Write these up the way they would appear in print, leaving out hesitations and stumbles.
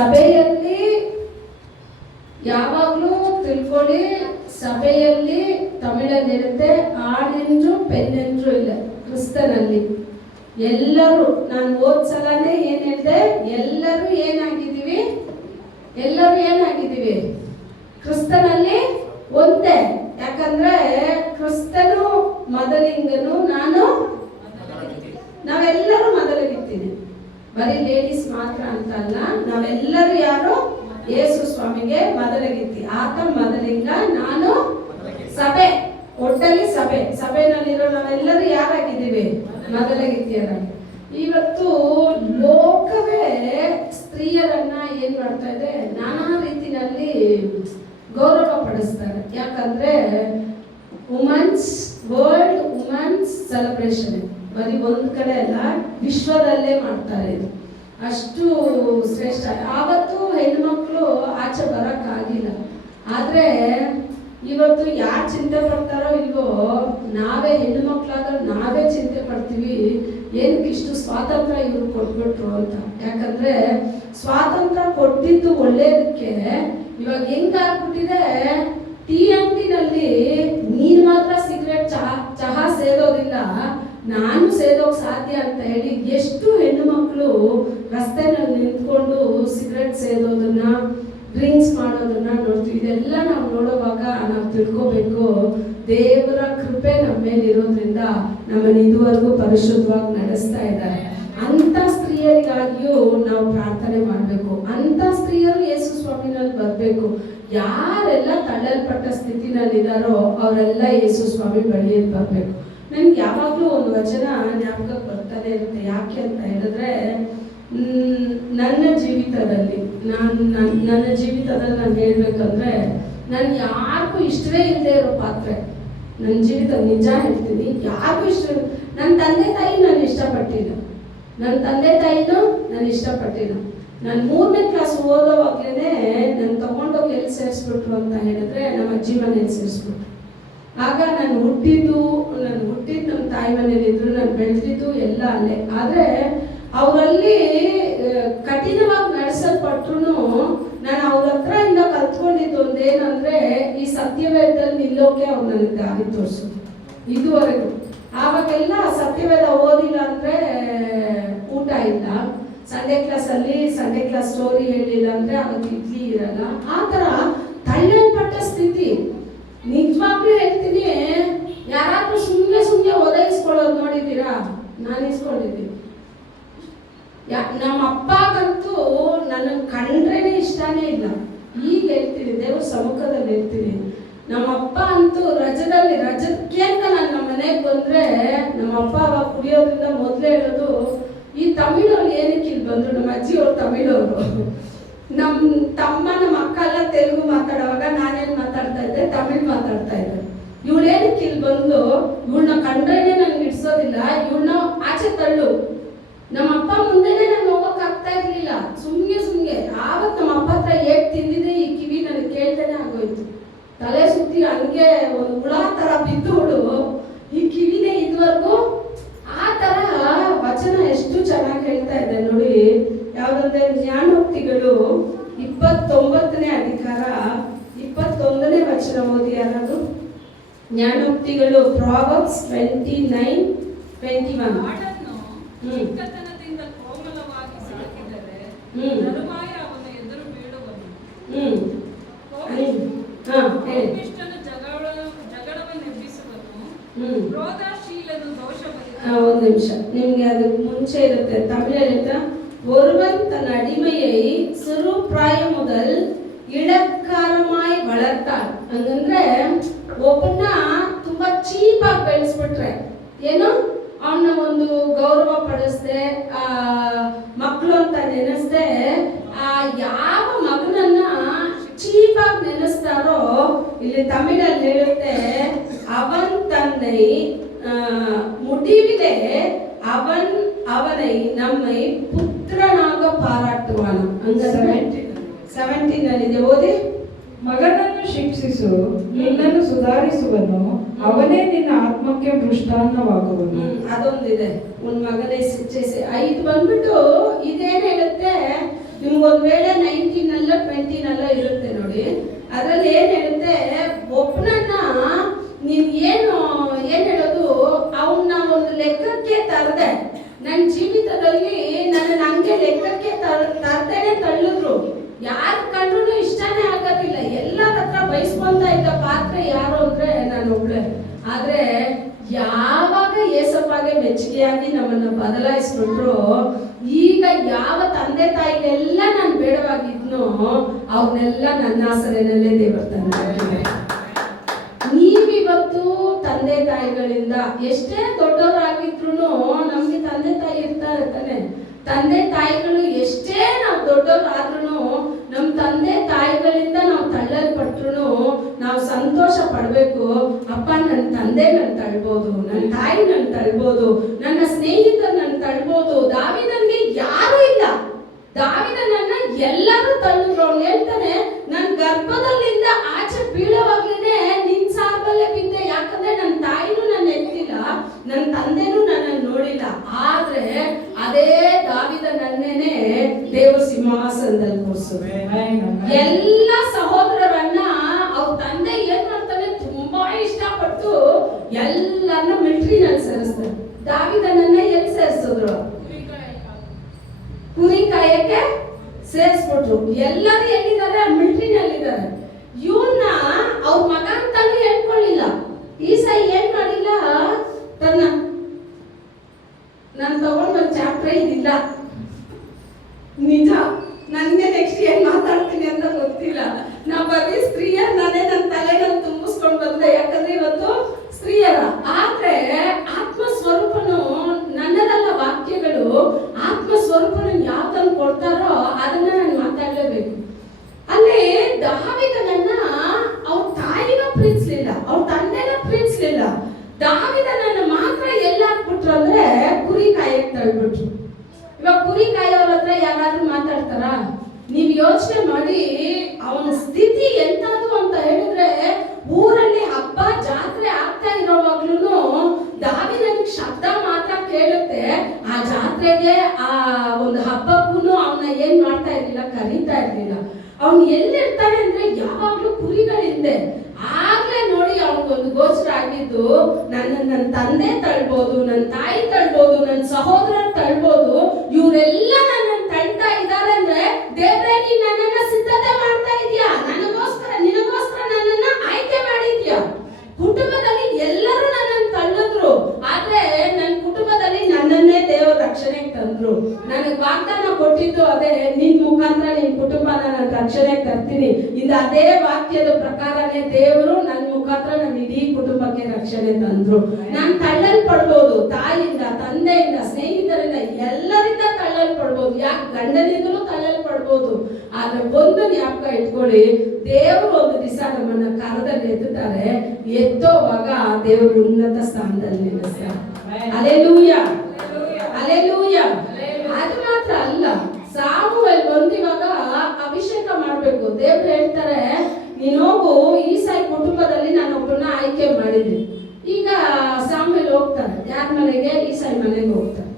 ಸಭೆಯಲ್ಲಿ ಯಾವಾಗಲೂ ತಿಳ್ಕೊಳ್ಳಿ, ಸಭೆಯಲ್ಲಿ ತಮಿಳಲ್ಲಿ ಇರುತ್ತೆ, ಆಣೆಂದ್ರು ಪೆಣ್ಣೆಂದ್ರು ಇಲ್ಲ. ಕ್ರಿಸ್ತನಲ್ಲಿ ಎಲ್ಲರೂ, ನಾನು ಸಲನೇ ಏನ್ ಹೇಳಿದೆ, ಎಲ್ಲರೂ ಏನಾಗಿದ್ದೀವಿ ಕ್ರಿಸ್ತನಲ್ಲಿ ಒಂದೇ. ಯಾಕಂದ್ರೆ ಕ್ರಿಸ್ತನು ಮೊದಲಿಂಗನು, ನಾವೆಲ್ಲರೂ ಮೊದಲಿಗಿರ್ತೀನಿ. ಬರೀ ಲೇಡೀಸ್ ಮಾತ್ರ ಅಂತ ಅಲ್ಲ, ನಾವೆಲ್ಲರೂ ಯಾರು ಯೇಸು ಸ್ವಾಮಿಗೆ ಮೊದಲಿಗಿರ್ತಿ. ಆತ ಮೊದಲಿಂಗ, ನಾನು ಸಭೆ, ಒಟ್ಟಲ್ಲಿ ಸಭೆನಲ್ಲಿರೋ ನಾವೆಲ್ಲರೂ ಯಾರಾಗಿದ್ದೀವಿ, ಮೊದಲಿಗಿರ್ತೀಯರಾಗಿ. ಇವತ್ತು ಲೋಕವೇ ಸ್ತ್ರೀಯರನ್ನ ಏನ್ ಮಾಡ್ತಾ ಇದೆ, ನಾನಾ ರೀತಿಯಲ್ಲಿ ಗೌರವ ಪಡಿಸ್ತಾರೆ. ಯಾಕಂದ್ರೆ ವರ್ಲ್ಡ್ ವುಮೆನ್ಸ್ ಸೆಲೆಬ್ರೇಷನ್ ಬರೀ ಒಂದು ಕಡೆ ಅಲ್ಲ, ವಿಶ್ವದಲ್ಲೇ ಮಾಡ್ತಾರೆ. ಇದು ಅಷ್ಟು ಶ್ರೇಷ್ಠ. ಆವತ್ತು ಹೆಣ್ಮಕ್ಳು ಆಚೆ ಬರಕ್ಕಾಗಿಲ್ಲ. ಆದ್ರೆ ಇವತ್ತು ಯಾರು ಚಿಂತೆ ಪಡ್ತಾರೋ ಇಲ್ವೋ, ನಾವೇ ಹೆಣ್ಣು ಮಕ್ಕಳಾದ್ರೆ ನಾವೇ ಚಿಂತೆ ಪಡ್ತೀವಿ, ಏನಕ್ಕೆ ಇಷ್ಟು ಸ್ವಾತಂತ್ರ್ಯ ಇವ್ರು ಕೊಟ್ಬಿಟ್ರು ಅಂತ. ಯಾಕಂದ್ರೆ ಸ್ವಾತಂತ್ರ್ಯ ಕೊಟ್ಟಿದ್ದು ಒಳ್ಳೇದಕ್ಕೆ. ಇವಾಗ ಹೆಂಗಾಗ್ಬಿಟ್ಟಿದೆ, ಟೀ ಅಂಗಡಿನಲ್ಲಿ ನೀನ್ ಮಾತ್ರ ಸಿಗರೇಟ್ ಚಹಾ ಸೇದೋದಿಲ್ಲ, ನಾನು ಸೇದೋಕ್ ಸಾಧ್ಯ ಅಂತ ಹೇಳಿ ಎಷ್ಟು ಹೆಣ್ಣು ಮಕ್ಕಳು ರಸ್ತೆನಲ್ಲಿ ನಿಂತ್ಕೊಂಡು ಸಿಗರೇಟ್ ಸೇದೋದನ್ನ, ಡ್ರಿಂಕ್ಸ್ ಮಾಡೋದನ್ನ ನೋಡ್ತೀವಿ. ಇದೆಲ್ಲ ನಾವು ನೋಡುವಾಗ ನಾವು ತಿಳ್ಕೋಬೇಕು, ದೇವರ ಕೃಪೆ ನಮ್ಮ ಮೇಲೆ ಇರೋದ್ರಿಂದ ನಮ್ಮನ್ನು ಇದುವರೆಗೂ ಪರಿಶುದ್ಧವಾಗಿ ನಡೆಸ್ತಾ ಇದ್ದಾರೆ. ಅಂತ ಸ್ತ್ರೀಯರಿಗಾಗಿಯೂ ನಾವು ಪ್ರಾರ್ಥನೆ ಮಾಡಬೇಕು. ಅಂತ ಸ್ತ್ರೀಯರು ಯೇಸು ಸ್ವಾಮಿನಲ್ಲಿ ಬರಬೇಕು. ಯಾರೆಲ್ಲ ತಳ್ಳಲ್ಪಟ್ಟ ಸ್ಥಿತಿನಲ್ಲಿದ್ದಾರೋ ಅವರೆಲ್ಲ ಯೇಸು ಸ್ವಾಮಿ ಬಳಿಯಲ್ಲಿ ಬರಬೇಕು. ನನ್ಗೆ ಯಾವಾಗಲೂ ಒಂದು ವಚನ ಜ್ಞಾಪಕಕ್ಕೆ ಬರ್ತಾನೆ ಇರುತ್ತೆ. ಯಾಕೆ ಅಂತ ಹೇಳಿದ್ರೆ, ನನ್ನ ಜೀವಿತದಲ್ಲಿ ನಾನು ಹೇಳ್ಬೇಕಂದ್ರೆ, ನಾನು ಯಾರಿಗೂ ಇಷ್ಟವೇ ಇಲ್ಲದೆ ಇರೋ ಪಾತ್ರೆ. ನನ್ನ ಜೀವಿತ ನಿಜ ಹೇಳ್ತೀನಿ, ಯಾರಿಗೂ ಇಷ್ಟ. ನನ್ನ ತಂದೆ ತಾಯಿ ನಾನು ಇಷ್ಟಪಟ್ಟಿಲ್ಲ, ನಾನು 3ನೇ ಕ್ಲಾಸ್ ಓದೋವಾಗ್ಲೇ ನಾನು ತಗೊಂಡೋಗಿ ಎಲ್ಲಿ ಸೇರಿಸ್ಬಿಟ್ರು ಅಂತ ಹೇಳಿದ್ರೆ, ನಮ್ಮ ಅಜ್ಜಿ ಮನೇಲಿ ಸೇರಿಸ್ಬಿಟ್ರು. ಆಗ ನಾನು ಹುಟ್ಟಿದ್ದು ನಮ್ಮ ತಾಯಿ ಮನೇಲಿದ್ರು, ನಾನು ಬೆಳೆದಿದ್ದು ಎಲ್ಲ ಅಲ್ಲೇ. ಆದರೆ ಅವರಲ್ಲಿ ಕಠಿಣವಾಗಿ ನಡೆಸಲ್ಪಟ್ರು ನಾನು ಅವ್ರ ಹತ್ರ ಇಂದ ಕಲ್ತ್ಕೊಂಡಿದ್ದು ಒಂದೇನಂದ್ರೆ, ಈ ಸತ್ಯವೇದದಲ್ಲಿ ನಿಲ್ಲೋಕೆ ಅವ್ರು ನನಗೆ ದಾರಿ ತೋರಿಸೋದು ಇದುವರೆಗೂ. ಆವಾಗೆಲ್ಲ ಸತ್ಯವೇದ ಓದಿಲ್ಲ ಅಂದ್ರೆ ಊಟ ಇಲ್ಲ, ಸಂಡೇ ಕ್ಲಾಸ್ ಸ್ಟೋರಿ ಹೇಳಿಲ್ಲ ಅಂದ್ರೆ ಅವತ್ತು ಇಡ್ಲಿ ಇರಲ್ಲ. ಆ ಥರ ತಳ್ಳಲ್ಪಟ್ಟ ಸ್ಥಿತಿ. ನಿಜವಾಗ್ಲೂ ಹೇಳ್ತೀನಿ, ಯಾರಾದ್ರೂ ಸುಮ್ಮನೆ ಒದಗಿಸ್ಕೊಳ್ಳೋದು ನೋಡಿದ್ದೀರಾ? ನಾನು ಇಸ್ಕೊಂಡಿದ್ದೀನಿ. ನಮ್ಮ ಅಪ್ಪಗಂತೂ ನನಗೆ ಕಂಡ್ರೇನೆ ಇಷ್ಟನೇ ಇಲ್ಲ. ಈಗ ಹೇಳ್ತೀನಿ, ದೇವ್ರ ಸಮ್ಮುಖದಲ್ಲಿ ಹೇಳ್ತೀನಿ, ನಮ್ಮ ಅಪ್ಪ ಅಂತೂ ರಜಕ್ಕೆ ಅಂತ ನಾನು ನಮ್ಮ ಮನೆಗೆ ಬಂದ್ರೆ, ನಮ್ಮ ಅಪ್ಪ ಅವಾಗ ಕುಡಿಯೋದ್ರಿಂದ ಮೊದಲೇ ಹೇಳೋದು, ಈ ತಮಿಳವ್ರು ಏನಕ್ಕೆ ಇಲ್ಲಿ ಬಂದ್ರು? ನಮ್ಮ ಅಜ್ಜಿಯವ್ರು ತಮಿಳವರು, ನಮ್ಮ ತಮ್ಮ ನಮ್ಮ ಅಕ್ಕ ಎಲ್ಲ ತೆಲುಗು ಮಾತಾಡುವಾಗ ನಾನೇನು ಮಾತಾಡ್ತಾ ಇದ್ದೆ, ತಮಿಳ್ ಮಾತಾಡ್ತಾ ಇದ್ದೆ. ಇವಳೇನಕ್ಕೆ ಇಲ್ಲಿ ಬಂದು, ಇವಳನ್ನ ಕಂಡ್ರೇನೆ ನನಗೆ ಇಡ್ಸೋದಿಲ್ಲ, ಇವಳನ್ನ ಆಚೆ ತಳ್ಳು. ನಮ್ಮ ಅಪ್ಪ ಮುಂದೆನೆ ನಾನು ಹೋಗಕ್ ಆಗ್ತಾ ಇರ್ಲಿಲ್ಲ. ಸುಮ್ಗೆ ಆವತ್ತು ನಮ್ಮ ಅಪ್ಪ ಹತ್ರ ಏಟ್ ತಿಂದಿದೆ, ಈ ಕಿವಿ ನನಗೆ ಕೇಳ್ತಾನೆ ಆಗೋಯ್ತು. ತಲೆ ಸುತ್ತಿ ಹಂಗೆ ಒಂದು ಹುಳ ತರ ಬಿದ್ದುಳು, ಈ ಕಿವಿನೇ ಇದುವರೆಗೂ. ಆ ತರ ವಚನ ಎಷ್ಟು ಚೆನ್ನಾಗಿ ಹೇಳ್ತಾ ಇದೆ ನೋಡಿ. ಯಾವ್ದಂದ್ರೆ ಜ್ಞಾನೋಕ್ತಿಗಳು 29ನೇ ಅಧಿಕಾರ 21ನೇ ವಚನ ಓದಿ ಯಾರದು? ಜ್ಞಾನೋಕ್ತಿಗಳು Proverbs 29:21. ಚಿಕ್ಕತನದಿಂದ ಕೋಮಲವಾಗಿ ಸಾಕಿದರೆ ಧರ್ಮಾಯ ಅವನ ಎದುರು ಬೀಳುವನು. ಕೋಪಿಷ್ಠನು ಜಗಳವನ್ನೆಬ್ಬಿಸುವನು, ಕ್ರೋಧಶೀಲನು ದೋಷ. ಒಂದು ನಿಮಿಷ, ನಿಮ್ಗೆ ಅದು ಮುಂಚೆ ಇರುತ್ತೆ ತಮಿಳಲ್ಲಿ. ஒருவன் தன் அடிமையை சிறு பிராயம் முதல் இளக்காரமாய் வளர்த்தாள். ಹಂಗಂದ್ರೆ ಒಬ್ಬನ್ನ ತುಂಬಾ ಚೀಪಾಗಿ ಬೆಳೆಸ್ಬಿಟ್ರೆ ಏನು, ಅವನ್ನ ಒಂದು ಗೌರವ ಪಡಿಸ್ದೆ, ಮಕ್ಕಳು ಅಂತ ನೆನೆಸ್ದೆ, ಯಾವ ಮಗನನ್ನ ಚೀಪಾಗಿ ನೆನೆಸ್ತಾರೋ, ಇಲ್ಲಿ ತಮಿಳಲ್ಲಿ ಹೇಳುತ್ತೆ, ಅವನ್ ತನ್னை முடிவிலே அவனை நம்மை ಪುತ್ರನಾಗ ಪಾರಾಟುವಾನ. ಹಂಗ 17 ಅಲ್ಲಿದೆ, ಓದಿ. ಮಗನನ್ನು ಶಿಕ್ಷಿಸು, ನಿನ್ನನ್ನು ಸುಧಾರಿಸುವನು, ಅವನೇ ನಿನ್ನ ಆತ್ಮಕ್ಕೆ ದೃಷ್ಟಾಂತವಾಗುವನು. ಅದೊಂದಿದೆ, ಒಂದು ಮಗನೇ ಶಿಕ್ಷಿಸಿ. 5 ಬಂದ್ಬಿಟ್ಟು ಇದೇನು ಹೇಳುತ್ತೆ, ನಿಮ್ಗೊಂದ್ ವೇಳೆ 19 20 ಇರುತ್ತೆ ನೋಡಿ. ಅದ್ರಲ್ಲಿ ಏನ್ ಹೇಳುತ್ತೆ, ಒಬ್ಬನನ್ನ ನೀನ್ ಏನ್ ಹೇಳೋದು, ಅವನ್ನ ಒಂದು ಲೆಕ್ಕಕ್ಕೆ ತರದೆ, ನನ್ನ ಜೀವಿತದಲ್ಲಿ ನನ್ನ ಹಂಗೆ ಲೆಕ್ಕಕ್ಕೆ ತರದೇನೆ ತಳ್ಳಿದ್ರು. ಯಾರು ಕಂಡ್ರು ಇಷ್ಟನೇ ಆಗೋದಿಲ್ಲ. ಎಲ್ಲರ ಹತ್ರ ಬಯಸ್ಕೊಂತ ಇದ್ದ ಪಾತ್ರೆ ಯಾರು ಅಂದ್ರೆ ನಾನು ಒಬ್ಳೆ. ಆದ್ರೆ ಯಾವಾಗ ಏಸಪ್ಪಗೆ ಮೆಚ್ಚುಗೆಯಾಗಿ ನಮ್ಮನ್ನ ಬದಲಾಯಿಸ್ಕೊಂಡ್ರು, ಈಗ ಯಾವ ತಂದೆ ತಾಯಿಗೆಲ್ಲ ನಾನು ಬೇಡವಾಗಿದ್ನೋ ಅವ್ರನ್ನೆಲ್ಲ ನನ್ನ ಆಸರೆನಲ್ಲೇ ದೇವರು ತಂದೆ. ನೀವಿವತ್ತು ತಂದೆ ತಾಯಿಗಳಿಂದ ಎಷ್ಟೇ ದೊಡ್ಡವರಾಗಿದ್ರು ನಮ್ಗೆ ತಂದೆ ತಾಯಿ ಇರ್ತಾರೆ ತಾನೆ. ತಂದೆ ತಾಯಿಗಳು ಎಷ್ಟೇ ನಾವು ದೊಡ್ಡವರಾದ್ರೂ ನಮ್ಮ ತಂದೆ ತಾಯಿಗಳಿಂದ ನಾವು ತಳ್ಳಲ್ಪಟ್ರು ನಾವು ಸಂತೋಷ ಪಡ್ಬೇಕು. ಅಪ್ಪ, ನನ್ನ ತಂದೆ ನನ್ನ ತಳ್ಬೋದು, ನನ್ನ ತಾಯಿ ನನ್ನ ತಳ್ಬೋದು, ನನ್ನ ಸ್ನೇಹಿತರು ನನ್ನ ತಳ್ಬೋದು. ದಾವೀದನಿಗೆ ಯಾರು ಇಲ್ಲ, ದಾವೀದನನ್ನ ಎಲ್ಲರೂ ತಳ್ಳಿದ್ರು. ಅವ್ನು ಹೇಳ್ತಾನೆ, ನನ್ನ ಗರ್ಭದಲ್ಲಿಂದ ಆಚೆ ಬೀಳೋವಾಗ್ಲೇನೆ ನಿನ್ ಸಾರ್ಬಲ್ಲೇ ಬಿದ್ದೆ. ಯಾಕಂದ್ರೆ ನನ್ನ ತಾಯಿನೂ ನನ್ನ ಎತ್ತಿಲ್ಲ, ನನ್ನ ತಂದೆನೂ ನನ್ನನ್ನು ನೋಡಿಲ್ಲ. ಆದ್ರೆ ಅದೇ ದಾವೀದನನ್ನೇನೆ ದೇವರು ಸಿಂಹಾಸನದಲ್ಲಿ ಕೂರಿಸುವೆ. ಎಲ್ಲ ಸಹೋದರರನ್ನ ಅವ್ರ ತಂದೆ ಏನ್ ಮಾಡ್ತಾನೆ, ತುಂಬಾ ಇಷ್ಟಪಟ್ಟು ಎಲ್ಲರನ್ನ ಮಿಲಿಟರಿನಲ್ಲಿ ಸೇರಿಸ್ತಾರೆ. ದಾವೀದನನ್ನ ಎಲ್ಲಿ ಸೇರಿಸಿದ್ರು? ಕುರಿ ಕಾಯಕ್ಕೆ ಸೇರಿಸ್ಬಿಟ್ರು. ಎಲ್ಲರೂ ಎಲ್ಲಿದ್ದಾರೆ? ಮಿಲಿಟರಿನಲ್ಲಿದ್ದಾರೆ. ಇವನ್ನ ಅವ್ರ ಮಗ ಅಂತಾನು ಹೇಳ್ಕೊಳ್ಳಿಲ್ಲ. ಈಸಾಯಿ ಏನ್ ಮಾಡಿಲ್ಲ, ನಾನು ತಗೊಂಡ ಚಾಪ್ಟರ್ ಇದಿಲ್ಲ ನಿಜ. ನನ್ಗೆ ನೆಕ್ಸ್ಟ್ ಏನ್ ಮಾತಾಡ್ತೀನಿ ಅಂತ ಗೊತ್ತಿಲ್ಲ. ನಾ ಬರೀ ಸ್ತ್ರೀಯರನ್ನೇ ನನ್ನ ತಲೆನಲ್ಲಿ ತುಂಬಿಸ್ಕೊಂಡು ಬಂದೆ. ಯಾಕಂದ್ರೆ ಇವತ್ತು ಸ್ತ್ರೀಯರ, ಆದ್ರೆ ಆತ್ಮ ಸ್ವರೂಪನು ನನ್ನದಲ್ಲ ವಾಕ್ಯಗಳು. ಆತ್ಮ ಸ್ವರೂಪನು ಯಾವ್ದನ್ನು ಕೊಡ್ತಾರೋ ಅದನ್ನ ನಾನು ಮಾತಾಡ್ಲೇಬೇಕು. ಅಲ್ಲಿ ದಾವೀದನನ್ನ ಅವ್ರ ತಾಯಿನೂ ಪ್ರೀತಿಸ್ಲಿಲ್ಲ, ಅವ್ರ ತಂದೆನೂ ಪ್ರೀತಿಸ್ಲಿಲ್ಲ. ದಾವೀದನನ್ನ ಮಾತ್ರ ಎಲ್ಲ ಹಾಕ್ಬಿಟ್ರು ಅಂದ್ರೆ ಕುರಿ ಕಾಯಕ್ಕೆ ತಳ್ಬಿಟ್ರು. ಇವಾಗ ಕುರಿ ಕಾಯೋರ ಹತ್ರ ಯಾರಾದ್ರೂ ಮಾತಾಡ್ತಾರ? ನೀವ್ ಯೋಚನೆ ಮಾಡಿ ಅವನ ಸ್ಥಿತಿ ಎಂತದು ಅಂತ ಹೇಳಿದ್ರೆ, ಊರಲ್ಲಿ ಹಬ್ಬ ಜಾತ್ರೆ ಆಗ್ತಾ ಇರೋವಾಗ್ಲೂ ದಾವೀದನಿಗೆ ಶಬ್ದ ಮಾತ್ರ ಕೇಳುತ್ತೆ. ಆ ಜಾತ್ರೆಗೆ ಆ ಒಂದು ಹಬ್ಬಕ್ಕೂ ಅವನ್ನ ಏನ್ ಮಾಡ್ತಾ ಇರ್ಲಿಲ್ಲ, ಕರೀತಾ ಇರ್ಲಿಲ್ಲ. ಅವ್ನು ಎಲ್ಲಿರ್ತಾನೆ ಅಂದ್ರೆ ಯಾವಾಗ್ಲೂ ಕುರಿಗಳಿಂದೆ. ಆಗ್ಲೇ ನೋಡಿ ಅವನಿಗೊಂದು ಗೋಚರ ಆಗಿದ್ದು, ನನ್ನ ತಂದೆ ತಳ್ಬೋದು, ನನ್ನ ತಾಯಿ ತಳ್ಬೋದು, ನನ್ನ ಸಹೋದರ ತಳ್ಬೋದು, ಇವರೆಲ್ಲ ನನ್ನನ್ನು ತಳ್ತಾ ಇದ್ದಾರೆ ಅಂದ್ರೆ ದೇವ್ರೆ ನೀನ್ ನನ್ನನ್ನ ಸಿದ್ಧತೆ ಮಾಡ್ತಾ ಇದೀಯಾ, ನಿನಗೋಸ್ಕರ ನನ್ನನ್ನ ಆಯ್ಕೆ ಮಾಡಿದ್ಯಾ. ಕುಟುಂಬದಲ್ಲಿ ಎಲ್ಲರೂ ನನ್ನನ್ನು ತಳ್ಳಿದ್ರು, ಆದ್ರೆ ನನ್ನ ಕುಟುಂಬದಲ್ಲಿ ನನ್ನನ್ನೇ ದೇವರು ರಕ್ಷಣೆಗೆ ತಂದ್ರು. ನನಗೆ ವಾಗ್ದಾನ ಕೊಟ್ಟಿದ್ದು ಅದೇ, ನಿನ್ ಮುಖಾಂತರ ನಿನ್ ಕುಟುಂಬನ ನಾನು ರಕ್ಷಣೆಗೆ ತರ್ತೀನಿ. ಇದು ಅದೇ ವಾಕ್ಯದ ಪ್ರಕಾರನೇ ದೇವರು ನನ್ನ ಮುಖಾಂತರ ನನ್ನ ಇಡೀ ಕುಟುಂಬಕ್ಕೆ ರಕ್ಷಣೆ ತಂದ್ರು. ನಾನು ತಳ್ಳಲ್ಪಡ್ಬೋದು, ತಾಯಿಯಿಂದ, ತಂದೆಯಿಂದ, ಸ್ನೇಹಿತರಿಂದ, ಎಲ್ಲರಿಂದ ತಳ್ಳಲ್ಪಡ್ಬೋದು. ಯಾಕೆ? ಗಂಡನಿಂದಲೂ ತಳ್ಳಲ್ಪಡ್ಬೋದು. ಆದ್ರೆ ಒಂದು ಜ್ಞಾಪಕ ಇಟ್ಕೊಳ್ಳಿ, ದೇವರು ಒಂದು ದಿವಸ ನಮ್ಮನ್ನ ಕರದಲ್ಲಿ ಎತ್ತುತ್ತಾರೆ. ಎತ್ತೋವಾಗ ದೇವರು ಉನ್ನತ ಸ್ಥಾನದಲ್ಲಿ ನಿಲ್ಲಿಸ್ತಾರೆ. Hallelujah, hallelujah. ಅದು ಮಾತ್ರ ಅಲ್ಲ, ಸಾಮುವೇಲ್ ಬಂದು ಇವಾಗ ಅಭಿಷೇಕ ಮಾಡ್ಬೇಕು. ದೇವ್ರು ಹೇಳ್ತಾರೆ, ನೀನ್ ಹೋಗು, ಈಸಾಯಿ ಕುಟುಂಬದಲ್ಲಿ ನಾನು ಒಬ್ಬರನ್ನ ಆಯ್ಕೆ ಮಾಡಿದ್ದೀನಿ. ಈಗ ಸಾಮುವೇಲ್ ಹೋಗ್ತಾರೆ, ಯಾರ ಮನೆಗೆ? ಈಸಾಯಿ ಮನೆಗೆ ಹೋಗ್ತಾರೆ.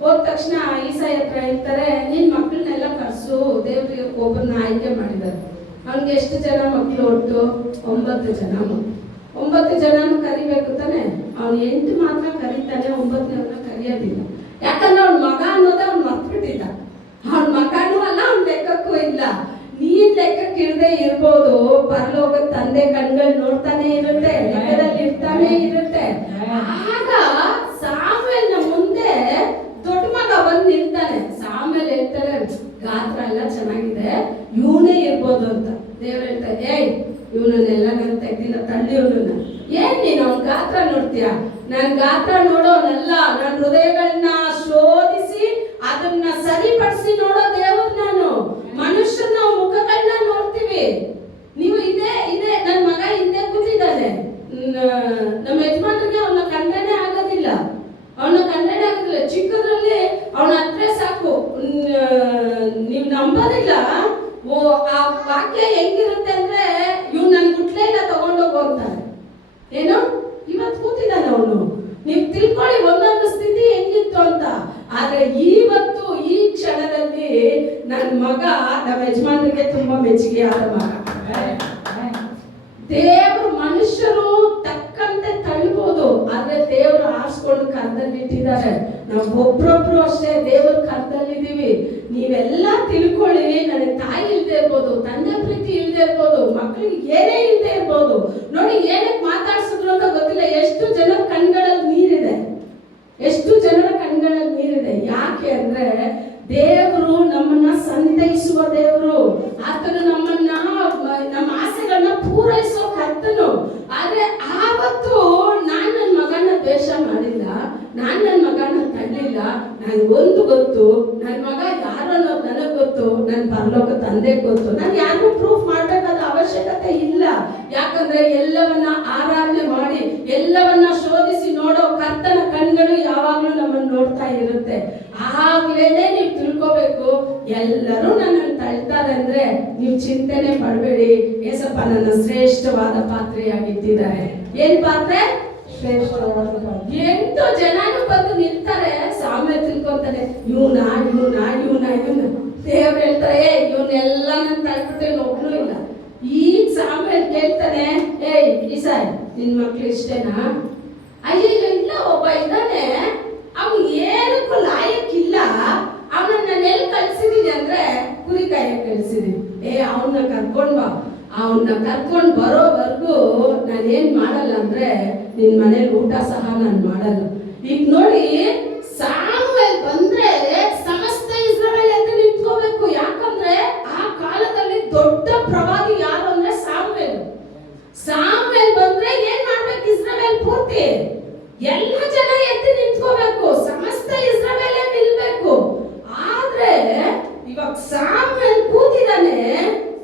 ಹೋದ ತಕ್ಷಣ ಈಸಾಯಿ ಹತ್ರ ಹೇಳ್ತಾರೆ, ನಿನ್ ಮಕ್ಕಳನ್ನೆಲ್ಲ ಕರ್ಸು, ದೇವ್ರಿಗೆ ಒಬ್ಬರನ್ನ ಆಯ್ಕೆ ಮಾಡಿದ್ದಾರೆ. ಅವ್ನಿಗೆ ಎಷ್ಟು ಜನ ಮಕ್ಕಳು? ಒಟ್ಟು 9 ಜನ ಮಕ್ಕಳು. 9 ಜನನು ಕರಿಬೇಕು ತಾನೆ. ಅವ್ನು 8 ಮಾತ್ರ ಕರೀತಾನೆ, 9 ಕರಿಯೋದಿಲ್ಲ. ಯಾಕಂದ್ರೆ ಅವ್ನ ಮಗ ಅನ್ನೋದೇ ಅವ್ನು ಮರ್ತ್ಬಿಟ್ಟಿದ್ದ. ಅವ್ನ ಮಗನೂ ಅಲ್ಲ, ಅವ್ನ ಲೆಕ್ಕಕ್ಕೂ ಇಲ್ಲ. ನೀನ್ ಲೆಕ್ಕಕ್ಕೆ ಇರದೆ ಇರ್ಬೋದು, ಪರಲೋಕದ ತಂದೆ ಕಣ್ಗಳು ನೋಡ್ತಾನೆ ಇರುತ್ತೆ, ಲೆಕ್ಕದಲ್ಲಿ ಇರ್ತಾನೆ ಇರುತ್ತೆ. ಆಗ ಸಾಮುವೇಲ್ನ ಮುಂದೆ ದೊಡ್ಡ ಮಗ ಬಂದು ನಿಲ್ತಾನೆ. ಸಾಮುವೇಲ್ ಹೇಳ್ತಾರೆ, ಗಾತ್ರ ಎಲ್ಲ ಚೆನ್ನಾಗಿದೆ, ಇವನೇ ಇರ್ಬೋದು ಅಂತ. ದೇವ್ರು ಹೇಳ್ತಾರೆ, ಏಯ್ ಇವನನ್ನೆಲ್ಲ ನಾನು ತೆಗ್ದಿಲ್ಲ, ತಳ್ಳಿ ಇವನನ್ನ. ಏನ್ ನೀನು ಅವ್ನ ಗಾತ್ರ ನೋಡ್ತೀಯ? ನನ್ ಗಾತ್ರ ನೋಡೋನಲ್ಲ, ನನ್ನ ಹೃದಯಗಳನ್ನ ಶೋಧಿಸಿ ಅದನ್ನ ಸರಿಪಡಿಸಿ ನೋಡೋ ದೇವರು ನಾನು. ಮನುಷ್ಯನ ಮುಖಗಳನ್ನ ನೋಡ್ತೀವಿ. ನೀವು ಇದೇ ನನ್ನ ಮಗ ಹಿಂದೆ ಕೂತಿದ್ದಾನೆ, ನಮ್ಮ ಯಜಮಾನ್ರಿಗೆ ಅವನ ಕಂಡನೆ ಆಗೋದಿಲ್ಲ. ಚಿಕ್ಕದ್ರಲ್ಲಿ ಅವನ ಹತ್ರ ಸಾಕು, ನೀವು ನಂಬೋದಿಲ್ಲ. ಆ ವಾಕ್ಯ ಹೆಂಗಿರುತ್ತೆ ಅಂದ್ರೆ, ಇವ್ ನನ್ ಗುಟ್ಲೆ ಇಲ್ಲ ತಗೊಂಡೋಗು ಅಂತಾರೆ. ಏನು? ಇವತ್ತು ಕೂತಿದ್ದಾನೆ ಅವನು. ನೀವು ತಿಳ್ಕೊಳ್ಳಿ ಒಂದೊಂದು ಸ್ಥಿತಿ ಹೆಂಗಿತ್ತು ಅಂತ. ಆದ್ರೆ ಇವತ್ತು ಈ ಕ್ಷಣದಲ್ಲಿ ನನ್ನ ಮಗ ನಮ್ಮ ಯಜಮಾನರಿಗೆ ತುಂಬಾ ಮೆಚ್ಚುಗೆಯಾದ ಮಗ. ದೇವರು ಮನುಷ್ಯರು ತಕ್ಕಂತೆ ತಳ್ಬೋದು, ಆದ್ರೆ ದೇವರು ಆರಿಸ್ಕೊಂಡು ಕರ್ದಲ್ಲಿ ಇಟ್ಟಿದ್ದಾರೆ. ನಾವು ಒಬ್ರೊಬ್ರು ಅಷ್ಟೇ ದೇವ್ರ ಕರ್ದಲ್ಲಿದ್ದೀವಿ. ನೀವೆಲ್ಲ ತಿಳ್ಕೊಳ್ಳಿ, ನನಗೆ ತಾಯಿ ಇಲ್ದೇ ಇರ್ಬೋದು, ತಂದೆ ಪ್ರೀತಿ ಇಲ್ದೇ ಇರ್ಬೋದು, ಮಕ್ಳಿಗೆ ಏನೇ ಇಲ್ದೇ ಇರ್ಬೋದು. ನೋಡಿ ಏನಕ್ಕೆ ಮಾತಾಡ್ಸಿದ್ರು ಅಂತ ಗೊತ್ತಿಲ್ಲ. ಎಷ್ಟು ಜನರ ಕಣ್ಗಳಲ್ಲಿ ನೀರಿದೆ, ಎಷ್ಟು ಜನರ ಕಣ್ಗಳಲ್ಲಿ ನೀರಿದೆ. ಯಾಕೆ ಅಂದ್ರೆ ದೇವರು ನಮ್ಮನ್ನ ಸಂತೈಸುವ ದೇವರು. ಆತನು ನಮ್ಮನ್ನ ನಮ್ಮ ಆಸೆಗಳನ್ನ ಪೂರೈಸೋ ಕರ್ತನು. ಆದ್ರೆ ಆವತ್ತು ನಾನ್ ನನ್ನ ಮಗನ ದ್ವೇಷ ಮಾಡಿಲ್ಲ, ನಾನ್ ನನ್ನ ಮಗನ ತಳ್ಳಿಲ್ಲ. ಒಂದು ಗೊತ್ತು, ನನ್ನ ಮಗ ಯಾರು ಅನ್ನೋದು ನನಗ್ ಗೊತ್ತು, ನನ್ನ ಪರಲೋಕ ತಂದೆ ಗೊತ್ತು. ನಾನು ಯಾರಿಗೂ ಪ್ರೂಫ್ ಮಾಡ್ಬೇಕಾದ ಅವಶ್ಯಕತೆ ಇಲ್ಲ. ಯಾಕಂದ್ರೆ ಎಲ್ಲವನ್ನ ಆರಾಧನೆ ಮಾಡಿ ಎಲ್ಲವನ್ನ ಶೋಧಿಸಿ ನೋಡೋ ಕರ್ತನ ಕಣ್ಗಳು ಯಾವಾಗ್ಲೂ ನಮ್ಮನ್ನ ನೋಡ್ತಾ ಇರುತ್ತೆ. ಆಗ್ಲೇನೆ ನೀವು ತಿಳ್ಕೋಬೇಕು, ಎಲ್ಲರೂ ನನ್ನನ್ನು ತಳ್ತಾರೆ ಅಂದ್ರೆ ನೀವು ಚಿಂತನೆ ಪಡಬೇಡಿ. ಏಸಪ್ಪ ನನ್ನ ಶ್ರೇಷ್ಠವಾದ ಪಾತ್ರೆಯಾಗಿಟ್ಟಿದ್ದಾರೆ. ಏನ್ ಪಾತ್ರೆ? ಶ್ರೇಷ್ಠವಾದ ಪಾತ್ರೆ. 8 ಜನನು ಬಂದು ನಿಲ್ತಾರೆ. ಸಾಮ್ಯ ತಿಳ್ಕೊಂತಾನೆ, ಇವನ ದೇವ್ರು ಹೇಳ್ತಾರೆ, ಇವನ್ನೆಲ್ಲ ನಾನು ತಳ್ಬಿಟ್ಟು ಒಬ್ನು ಇಲ್ಲ. ಈಗ ಸಾಮ್ಯ ಕೇಳ್ತಾನೆ, ಈಸಾಯ್ ನಿನ್ ಮಕ್ಳು ಇಷ್ಟೇನಾ? ಅಯ್ಯೋ ಇಲ್ಲ, ಒಬ್ಬ ಇದ್ದಾನೆ, ಅವ್ನು ಏನಕ್ಕೂ ಲಾಯಕ್ಕಿಲ್ಲ, ಅವನನ್ನ ಎಲ್ಲಿ ಕಳ್ಸಿದೀನಿ ಅಂದ್ರೆ ಕುರಿ ಕಾಯಕ್ಕೆ ಕಳ್ಸಿದೀನಿ. ಅವನ್ನ ಕರ್ಕೊಂಡ್ ಬಾ. ಅವನ್ನ ಕರ್ಕೊಂಡ್ ಬರೋವರೆಗೂ ನಾನೇನ್ ಮಾಡಲ್ಲ ಅಂದ್ರೆ ನಿನ್ ಮನೇಲಿ ಊಟ ಸಹ ನಾನು ಮಾಡಲ್ಲ. ಈಗ ನೋಡಿ, ಸಾಮುವೇಲ್ ಬಂದ್ರೆ ಸಮಸ್ತ ಇಸ್ರಾಯೇಲ್ ಎದ್ದು ನಿಂತ್ಕೋಬೇಕು. ಯಾಕಂದ್ರೆ ಆ ಕಾಲದಲ್ಲಿ ದೊಡ್ಡ ಪ್ರವಾದಿ ಯಾರು ಅಂದ್ರೆ ಸಾಮುವೇಲ್. ಸಾಮುವೇಲ್ ಬಂದ್ರೆ ಏನ್ ಮಾಡ್ಬೇಕು? ಇಸ್ರಾಯೇಲ್ ಪೂರ್ತಿ ಎಲ್ಲ ಜನ ಎದ್ದು ನಿಂತ್ಕೋಬೇಕು, ಸಮಸ್ತ ಇಸ್ರಾಯೇಲ್ ನಿಲ್ಬೇಕು. ಆದ್ರೆ ಇವಾಗ ಸಾಮುವೇಲ್ ಕೂತಿದ್ದಾನೆ.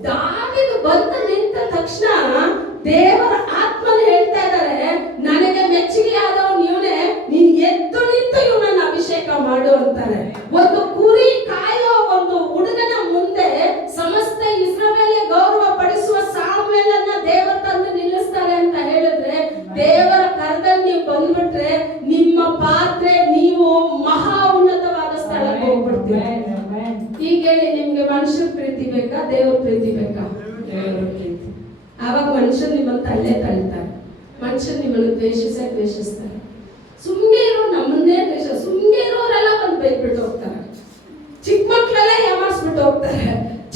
ದಾವೀದ ಬಂದು ನಿಂತ ತಕ್ಷಣ ದೇವರ ಆತ್ಮನ ಹೇಳ್ತಾ ಇದ್ದಾರೆ, ನನಗೆ ಮೆಚ್ಚುಗೆಯಾದವನು ಇವನೇ, ನೀನ್ ಎದ್ದು ನಿಂತು ಇವನನ್ನ ಅಭಿಷೇಕ ಮಾಡು ಅಂತಾರೆ. ಒಂದು ಕುರಿ ಕಾಯೋ ಒಂದು ಹುಡುಗನ ಮುಂದೆ ಸಮಸ್ತ ಇಸ್ರಾಯೇಲ್ ಗೌರವ ಪಡಿಸುವ ಸಾಮುವೇಲನ್ನ ದೇವರ ತಂದು ನಿಲ್ಲಿಸ್ತಾರೆ ಅಂತ ಹೇಳಿದ್ರೆ, ದೇವರ ಕರದಲ್ಲಿ ನೀವು ಬಂದ್ಬಿಟ್ರೆ ನಿಮ್ಮ ಪಾತ್ರೆ, ನೀವು ಮಹಾ ಉನ್ನತವಾದ ಸ್ಥಳಕ್ಕೆ ಹೋಗ್ಬಿಡ್ತೀವಿ. ಈಗ ಹೇಳಿ, ನಿಮ್ಗೆ ಮನುಷ್ಯರ ಪ್ರೀತಿ ಬೇಕಾ, ದೇವ್ರ ಪ್ರೀತಿ ಬೇಕಾ? ದೇವರ ಪ್ರೀತಿ. ಆವಾಗ ಮನುಷ್ಯರು ನಿಮ್ಮನ್ನು ತಳ್ತಾರೆ, ಮನುಷ್ಯರು ನಿಮ್ಮನ್ನು ದ್ವೇಷಿಸ್ತಾರೆ. ಸುಮ್ಮನೆ ಇರೋ, ನಮ್ಮನ್ನೇ ದ್ವೇಷ, ಸುಮ್ಮನೆ ಇರೋರೆಲ್ಲ ಬಂದು ಬೈದ್ಬಿಟ್ಟು ಹೋಗ್ತಾರೆ. ಚಿಕ್ಕ ಮಕ್ಕಳೆಲ್ಲ ಯಾಮಾರಿಸ್ಬಿಟ್ಟು ಹೋಗ್ತಾರೆ.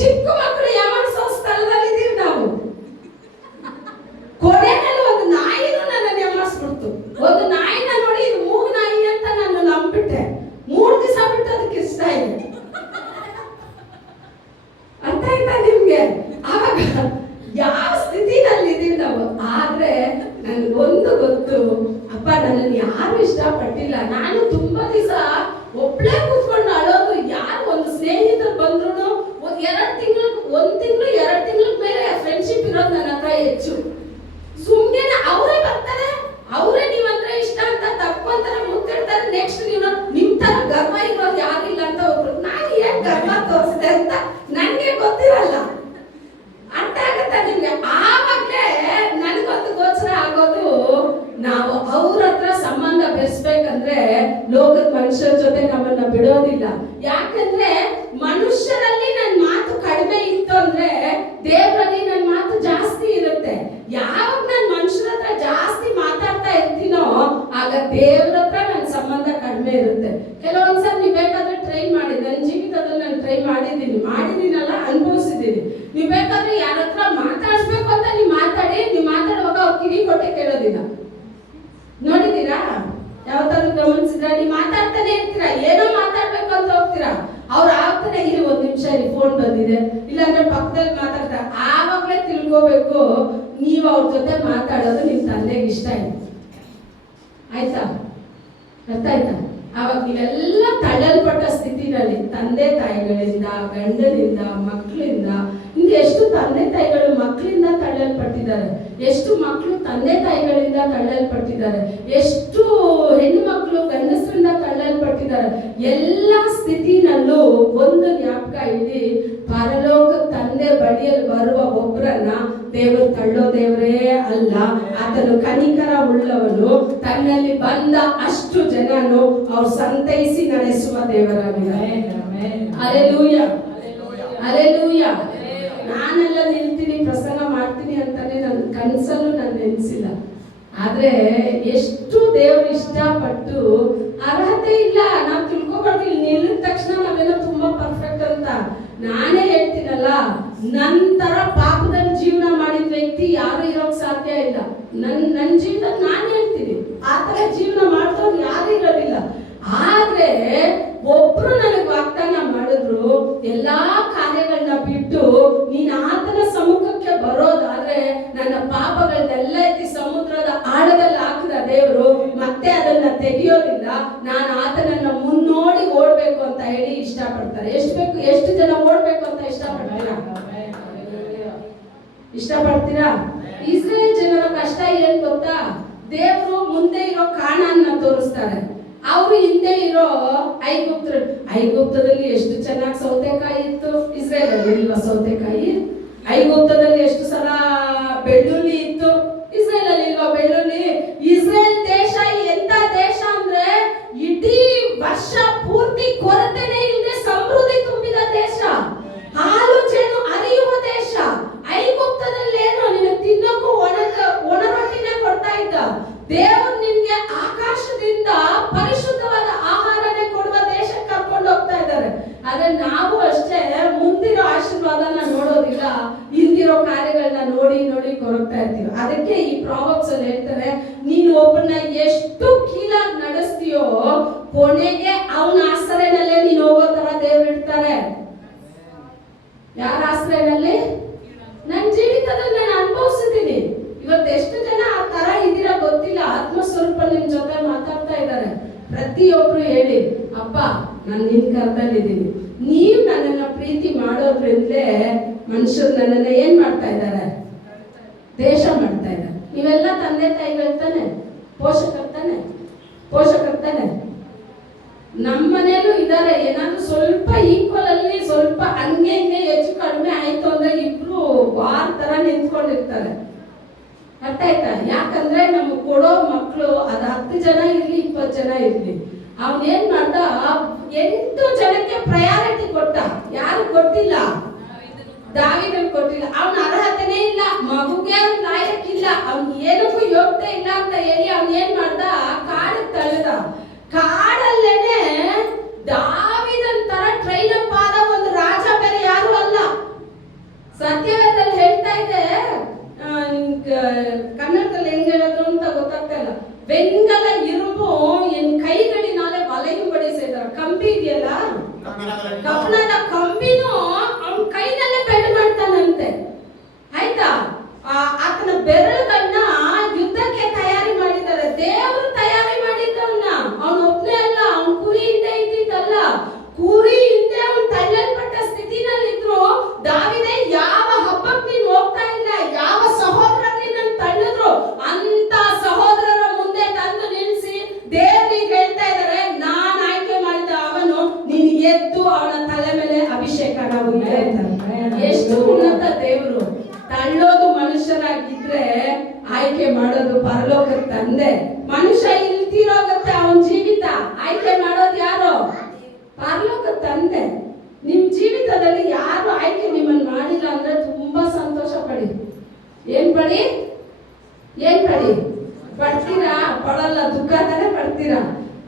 ಚಿಕ್ಕ ಮಕ್ಕಳು ಯಾಮಾರಿಸೋ ಸ್ಥಳದಲ್ಲಿದ್ದೀವಿ ನಾವು. ಕೊನೆಯಲ್ಲಿ ಒಂದು ನಾಯಿನೂ ನನ್ನನ್ನು ಯಾಮಾರಿಸ್ಬಿಡ್ತು. ಒಂದು ನಾಯಿನ ನೋಡಿ, ಇದು ಮೂಗು ನಾಯಿ ಅಂತ ನಾನು ನಂಬಿಟ್ಟೆ. 3 ದಿವಸ ಬಿಟ್ಟು ಅದಕ್ಕೆ ಇಷ್ಟ ಇದೆ. ಅರ್ಥ ಆಯ್ತಾ ನಿಮ್ಗೆ? ಆವಾಗ ಯಾವ ಸ್ಥಿತಿನಲ್ಲಿ ಇದೀವಿ ನಾವು. ಆದ್ರೆ ನನ್ಗೊಂದು ಗೊತ್ತು, ಅಪ್ಪ ನನ್ನನ್ನು ಯಾರು ಇಷ್ಟಪಟ್ಟಿಲ್ಲ. ನಾನು ತುಂಬಾ ದಿವಸ ಒಬ್ಳೇ ಕೂತ್ಕೊಂಡು ಅಳೋದು. ಯಾರು ಒಂದು ಸ್ನೇಹಿತರು ಬಂದ್ರು 1 ತಿಂಗಳು 2 ತಿಂಗಳ ಮೇಲೆ ಫ್ರೆಂಡ್ಶಿಪ್ ಇರೋದು ನನ್ನ ಹತ್ರ ಹೆಚ್ಚು. ಸುಮ್ಮನೆ ಅವರೇ ಬರ್ತಾರೆ, ಅವರೇ ನೀವಂದ್ರೆ ಇಷ್ಟ ಅಂತ ತಪ್ಪಂತಾರೆ, ಮುತ್ತಿಡ್ತಾರೆ. ನೆಕ್ಸ್ಟ್ ನೀವು ನಿಮ್ ತರ ಗರ್ವ ಇರೋದು ಯಾರಿಲ್ಲ ಅಂತ ಒಬ್ರು. ನಾನು ಏನ್ ಗರ್ವ ತೋರಿಸಿದೆ ಅಂತ ನನ್ಗೆ ಗೊತ್ತಿರಲ್ಲ. ಅರ್ಥ ಆಗತ್ತ ನಿಮ್ಗೆ? ಆವಾಗ್ಲೇ ನನಗೊಂದು ಗೋಚರ ಆಗೋದು, ನಾವು ಅವ್ರ ಹತ್ರ ಸಂಬಂಧ ಬೆಳೆಸ್ಬೇಕಂದ್ರೆ ಲೋಕದ ಮನುಷ್ಯರ ಜೊತೆ ನಮ್ಮನ್ನ ಬಿಡೋದಿಲ್ಲ. ಯಾಕಂದ್ರೆ ಮನುಷ್ಯರಲ್ಲಿ ನನ್ನ ಮಾತು ಕಡಿಮೆ ಇತ್ತು ಅಂದ್ರೆ ದೇವರಲ್ಲಿ ನನ್ನ ಮಾತು ಜಾಸ್ತಿ ಇರುತ್ತೆ. ಯಾವಾಗ ನಾನು ಮನುಷ್ಯರ ಹತ್ರ ಜಾಸ್ತಿ ಮಾತಾಡ್ತಾ ಇರ್ತೀನೋ ಆಗ ದೇವ್ರ ಹತ್ರ ನನ್ನ ಸಂಬಂಧ ಕಡಿಮೆ ಇರುತ್ತೆ. ಕೆಲವೊಂದ್ಸಲ ನೀವು ಬೇಕಾದ್ರೆ ಟ್ರೈ ಮಾಡಿ, ನನ್ನ ಜೀವಿತದಲ್ಲಿ ನಾನು ಟ್ರೈ ಮಾಡಿದ್ದೀನಲ್ಲ, ಅನುಭವಿಸಿದ್ದೀನಿ. ನೀವು ಬೇಕಾದ್ರೆ ಯಾರ ಹತ್ರ ಮಾತಾಡ್ಸ್ಬೇಕು ಅಂತ ನೀವು ಮಾತಾಡುವಾಗ ಅವ್ರು ಕಿವಿ ಕೊಟ್ಟೆ ಕೇಳೋದಿಲ್ಲ. ನೋಡಿದೀರಾ? ಯಾವತ್ತಾದ್ರೂ ಗಮನಿಸಿದ್ರ? ನೀವು ಮಾತಾಡ್ತಾನೆ ಇರ್ತೀರಾ, ಏನೋ ಮಾತಾಡ್ಬೇಕು ಅಂತ ಹೋಗ್ತೀರಾ, ಅವ್ರು ಆಗ್ತಾನೆ ಇಲ್ಲಿ 1 ನಿಮಿಷ ಇಲ್ಲಿ ಫೋನ್ ಬಂದಿದೆ, ಇಲ್ಲಾಂದ್ರೆ ಪಕ್ಕದಲ್ಲಿ ಮಾತಾಡ್ತಾರೆ. ಆವಾಗಲೇ ತಿಳ್ಕೋಬೇಕು ನೀವು ಅವ್ರ ಜೊತೆ ಮಾತಾಡೋದು ನಿಮ್ ತಂದೆಗೆ ಇಷ್ಟ ಇಲ್ಲ. ಆಯ್ತಾ? ಅರ್ಥ ಆಯ್ತಾ? ಆವಾಗ ನೀವೆಲ್ಲ ತಳ್ಳಲ್ಪಟ್ಟ ಸ್ಥಿತಿನಲ್ಲಿ ತಂದೆ ತಾಯಿಗಳಿಂದ, ಗಂಡನಿಂದ, ಮಕ್ಕಳಿಂದ, ಹಿಂಗೆ ಎಷ್ಟು ತಂದೆ ತಾಯಿಗಳು ಮಕ್ಕಳಿಂದ ತಳ್ಳಲ್ಪಟ್ಟಿದ್ದಾರೆ, ಎಷ್ಟು ಮಕ್ಕಳು ತಂದೆ ತಾಯಿಗಳಿಂದ ತಳ್ಳಲ್ಪಟ್ಟಿದ್ದಾರೆ, ಎಷ್ಟು ಹೆಣ್ಣು ಮಕ್ಕಳು ಗಂಡಸರಿಂದ ತಳ್ಳಲ್ಪಟ್ಟಿದ್ದಾರೆ. ಎಲ್ಲ ಸ್ಥಿತಿನಲ್ಲೂ ಒಂದು ಜ್ಞಾಪಕ ಇಡಿ, ಪರಲೋಕ ತಂದೆ ಬಳಿಯಲ್ಲಿ ಬರುವ ಒಬ್ಬರನ್ನ ದೇವರು ತಳ್ಳೋ ದೇವರೇ ಅಲ್ಲ. ಆತನು ಕನಿಕರ ಉಳ್ಳವನು, ತನ್ನಲ್ಲಿ ಬಂದ ಅಷ್ಟು ಜನನು ಅವ್ರು ಸಂತೈಸಿ ನಡೆಸುವ ದೇವರಾಗಿದ್ದಾರೆ. Hallelujah, hallelujah. ನಾನೆಲ್ಲ ನಿಲ್ತೀನಿ ಪ್ರಸಂಗ ಮಾಡ್ತೀನಿ ಅಂತಾನೆ ನನ್ನ ಕನಸಲ್ಲೂ ನಾನು ನೆನೆಸಿಲ್ಲ. ಆದ್ರೆ ಎಷ್ಟು ದೇವರು ಇಷ್ಟಪಟ್ಟು, ಅರ್ಹತೆ ಇಲ್ಲ, ನಾವು ತಿಳ್ಕೊಬಾರ್ದು ಇಲ್ಲಿ ನಿಲ್ಲಿದ ತಕ್ಷಣ ನಾವೆಲ್ಲ ತುಂಬಾ ಪರ್ಫೆಕ್ಟ್ ಅಂತ. ನಾನೇ ಹೇಳ್ತೀನಲ್ಲ, ನಂತರ ಪಾಪದಲ್ಲಿ ಜೀವನ ಮಾಡಿದ ವ್ಯಕ್ತಿ ಯಾರು ಇರೋಕ್ ಸಾಧ್ಯ ಇಲ್ಲ. ನನ್ನ ಜೀವನ ನಾನು ಹೇಳ್ತೀನಿ, ಆ ತರ ಜೀವನ ಮಾಡಿದವ್ರು ಯಾರು ಇರೋದಿಲ್ಲ. ಆದ್ರೆ ಒಬ್ರು ನನಗೆ ವಾಗ್ದಾನ ಮಾಡಿದ್ರು, ಎಲ್ಲಾ ಕಾರ್ಯಗಳನ್ನ ಬಿಟ್ಟು ನೀನ್ ಆತನ ಸಮ್ಮುಖಕ್ಕೆ ಬರೋದಾದ್ರೆ ನನ್ನ ಪಾಪಗಳನ್ನೆಲ್ಲ ಎತ್ತಿ ಸಮುದ್ರದ ಆಳದಲ್ಲಿ ಹಾಕಿದ ದೇವರು ಮತ್ತೆ ಅದನ್ನ ತೆಗೆಯೋದಿಲ್ಲ, ನಾನು ಆತನನ್ನ ಮುನ್ನೋಡಿ ಓಡ್ಬೇಕು ಅಂತ ಹೇಳಿ ಇಷ್ಟಪಡ್ತಾರೆ. ಎಷ್ಟು ಜನ ಓಡ್ಬೇಕು ಅಂತ ಇಷ್ಟಪಡ್ತೀರಾ? ಇಸ್ರೇಲ್ ಜನರ ಕಷ್ಟ ಏನ್ ಗೊತ್ತಾ? ದೇವರು ಮುಂದೆ ಇರೋ ಕಾಣಾನ್ನ ತೋರಿಸ್ತಾರೆ, ಅವರು ಹಿಂದೆ ಇರೋ ಐಗುಪ್ತದಲ್ಲಿ ಎಷ್ಟು ಚೆನ್ನಾಗಿ ಸೌತೆಕಾಯಿ ಇತ್ತು, ಇಸ್ರೇಲ್ ಅಲ್ಲಿ ಇಲ್ವಾ ಸೌತೆಕಾಯಿ? ಐಗುಪ್ತದಲ್ಲಿ ಎಷ್ಟು ಸಲ ಬೆಳ್ಳುಳ್ಳಿ ಇತ್ತು, ಇಸ್ರೇಲ್ ಅಲ್ಲಿ ಇಲ್ವಾ ಬೆಳ್ಳುಳ್ಳಿ? ಇಸ್ರೇಲ್ ದೇಶ ಎಂತ ದೇಶ ಅಂದ್ರೆ ಇಡೀ ವರ್ಷ ಪೂರ್ತಿ ಕೊರತೆನೇ ಇಲ್ಲದೆ ಸಮೃದ್ಧಿ ತುಂಬಿದ ದೇಶ, ಹಾಲು ಜೇನು ಹರಿಯುವ ದೇಶ. ಐಗುಪ್ತದಲ್ಲಿ ಏನು ನಿನಗೆ ತಿನ್ನೋಕು ಒಣ ರೊಟ್ಟಿನೇ ಕೊಡ್ತಾ ಇದ್ದ ದೇವರು, ನಿನ್ಗೆ ಆಕಾಶದಿಂದ ಪರಿಶುದ್ಧವಾದ ಆಹಾರನೇ ಕೊಡುವ ದೇಶಕ್ಕೆ ಕರ್ಕೊಂಡು ಹೋಗ್ತಾ ಇದ್ದಾರೆ. ಆದ್ರೆ ನಾವು ಅಷ್ಟೇ ಮುಂದಿರೋ ಆಶೀರ್ವಾದನ ನೋಡೋದಿಲ್ಲ, ಹಿಂದಿರೋ ಕಾರ್ಯಗಳನ್ನ ನೋಡಿ ನೋಡಿ ಕೊರಗ್ತಾ ಇರ್ತೀವಿ. ಅದಕ್ಕೆ ಈ ಪ್ರಾವರ್ಬ್ಸ್ ಅಲ್ಲಿ ಹೇಳ್ತಾರೆ, ನೀನು ಒಬ್ಬನ ಎಷ್ಟು ಕೀಳಾಗಿ ನಡೆಸ್ತೀಯೋ ಕೊನೆಗೆ ಅವನ ಆಶ್ರಯನಲ್ಲೇ ನೀನು ಹೋಗೋ ತರ ದೇವ್ರು ಇಡ್ತಾರೆ. ಯಾರ ಆಶ್ರಯನಲ್ಲಿ? ನನ್ನ ಜೀವಿತದಲ್ಲಿ ನಾನು ಅನುಭವಿಸಿದ್ದೀನಿ. ಇವತ್ತು ಎಷ್ಟು ಜನ ಆ ತರ ಇದ್ದೀರಾ ಗೊತ್ತಿಲ್ಲ. ಆತ್ಮಸ್ವರೂಪ ನಿಮ್ ಜೊತೆ ಮಾತಾಡ್ತಾ ಇದ್ದಾರೆ. ಪ್ರತಿಯೊಬ್ರು ಹೇಳಿ, ಅಪ್ಪ ನಾನು ನಿನ್ ಕರ್ದಲ್ಲಿದ್ದೀನಿ, ನೀವು ನನ್ನನ್ನ ಪ್ರೀತಿ ಮಾಡೋದ್ರಿಂದಲೇ ಮನುಷ್ಯರು ನನ್ನನ್ನ ಏನ್ ಮಾಡ್ತಾ ಇದ್ದಾರೆ? ದೇಶ ಮಾಡ್ತಾ ಇದ್ದಾರೆ. ನೀವೆಲ್ಲ ತಂದೆ ತಾಯಿಗಳು ತಾನೆ, ಪೋಷಕರು ತಾನೆ. ನಮ್ಮನೇಲೂ ಇದ್ದಾರೆ. ಏನಾದ್ರು ಸ್ವಲ್ಪ ಈಕ್ವಲ್ ಅಲ್ಲಿ ಸ್ವಲ್ಪ ಹಂಗೆ ಹಿಂಗೆ ಹೆಚ್ಚು ಕಡಿಮೆ ಆಯ್ತು ಅಂದ್ರೆ ಇಬ್ರು ವಾರ್ ತರ ನಿಂತ್ಕೊಂಡಿರ್ತಾರೆ. ಅರ್ಥ ಆಯ್ತಾ? ಯಾಕಂದ್ರೆ ನಮ್ಗೆ ಕೊಡೋ ಮಕ್ಕಳು ಅದು 10 ಜನ ಇರ್ಲಿ 20 ಜನ ಇರ್ಲಿ, ಅವನೇನ್ ಮಾಡ್ದ 8 ಜನಕ್ಕೆ ಪ್ರಯಾರಿಟಿ ಕೊಟ್ಟ. ಯಾರು ಕೊಟ್ಟಿಲ್ಲ? ದಾವೀದನಿಗೆ ಕೊಟ್ಟಿಲ್ಲ. ಅವನ ಅರ್ಹತೆನೇ ಇಲ್ಲ, ಮಗುಗೆ ಅವ್ನ ಲಾಯಕ್ಕಿಲ್ಲ, ಅವ್ನ್ ಏನಕ್ಕೂ ಯೋಗ್ಯತೆ ಇಲ್ಲ ಅಂತ ಹೇಳಿ ಅವ್ನ್ ಏನ್ ಮಾಡ್ದ? ಕಾಡಿಗೆ ತಳ್ಳಿದ. ಕಾಡಲ್ಲೇನೆ ದಾವೀದನ್ ತರ ಟ್ರೈನ್ ಅಪ್ ಆದ ಒಂದು ರಾಜ ಬೇರೆ ಯಾರು ಅಲ್ಲ. ಸತ್ಯವೇದದಲ್ಲಿ ಹೇಳ್ತಾ ಇದೆ, ಕನ್ನಡದಲ್ಲಿ ಹೆಂಗ್ ಹೇಳೋದು ಅಂತ ಗೊತ್ತಾಗ್ತಾ ಇಲ್ಲ. ಬೆಂಗಲ ಇರುಬು ಎನ್ ಕೈಗಳಿನಾಲೆ ವಲೆಯು ಬಡಿಸಿದಾರೆ. ಕಂಬಿ ಇದೆಯಲ್ಲ, ಕಬ್ಬಣದ ಕಂಬಿನೂ ಅವನ ಕೈನಲ್ಲೇ ಬೆಂಡ್ ಮಾಡ್ತಾನಂತೆ. ಆಯ್ತಾ? ಆತನ ಬೆರಳುಗಳನ್ನ ಯುದ್ಧಕ್ಕೆ ತಯಾರಿ ಮಾಡಿದ್ದಾರೆ. ದೇವರು ತಯಾರಿ ಮಾಡಿದ್ದವನ್ನ. ಅವನ ಒಬ್ಬನೇ ಅಲ್ಲ, ಅವನ ಕುರಿ ಹಿಂದೆ ಇದ್ದಿದ್ದಲ್ಲ. ಕುರಿ ಹಿಂದೆ ಅವನು ತಳ್ಳಲ್ಪಟ್ಟ ಸ್ಥಿತಿನಲ್ಲಿದ್ರು ದಾವೀದೇ ಯಾವ ಹಬ್ಬಕ್ಕೆ ನೀನು ಹೋಗ್ತಾ ಇಲ್ಲ, ಯಾವ ಸಹೋದರರಿಗೆ ನಾನು ತಳ್ಳಿದ್ರು ಅಂತ ಸಹೋದರರ ಮುಂದೆ ತಂದು ನಿಲ್ಲಿಸಿ ದೇವರಿಗೆ ಹೇಳ್ತಾ ಇದ್ದಾರೆ, ನಾನು ಆಯ್ಕೆ ಮಾಡಿದ ಅವನು ನೀನು ಎದ್ದು ಅವನ ತಲೆ ಮೇಲೆ ಅಭಿಷೇಕ ನಾವು. ಎಷ್ಟು ಉನ್ನತ ದೇವರು! ತಳ್ಳೋದು ಮನುಷ್ಯರಾಗಿದ್ರೆ ಆಯ್ಕೆ ಮಾಡೋದು ಪರಲೋಕದ ತಂದೆ. ಮನುಷ್ಯ ಇಲ್ತಿರೋಗತ್ತೆ ಅವನ ಜೀವಿತ, ಆಯ್ಕೆ ಮಾಡೋದು ಯಾರು? ಪರಲೋಕದ ತಂದೆ. ನಿಮ್ ಜೀವಿತದಲ್ಲಿ ಯಾರು ಆಯ್ಕೆ ನಿಮ್ಮನ್ನ ಮಾಡಿಲ್ಲ ಅಂದ್ರೆ ತುಂಬಾ ಸಂತೋಷ ಪಡಿ. ಏನ್ ಪಡಿ? ಪಡ್ತೀರಾ? ಪಡಲ್ಲ, ದುಃಖ ತಾನೇ ಪಡ್ತೀರಾ.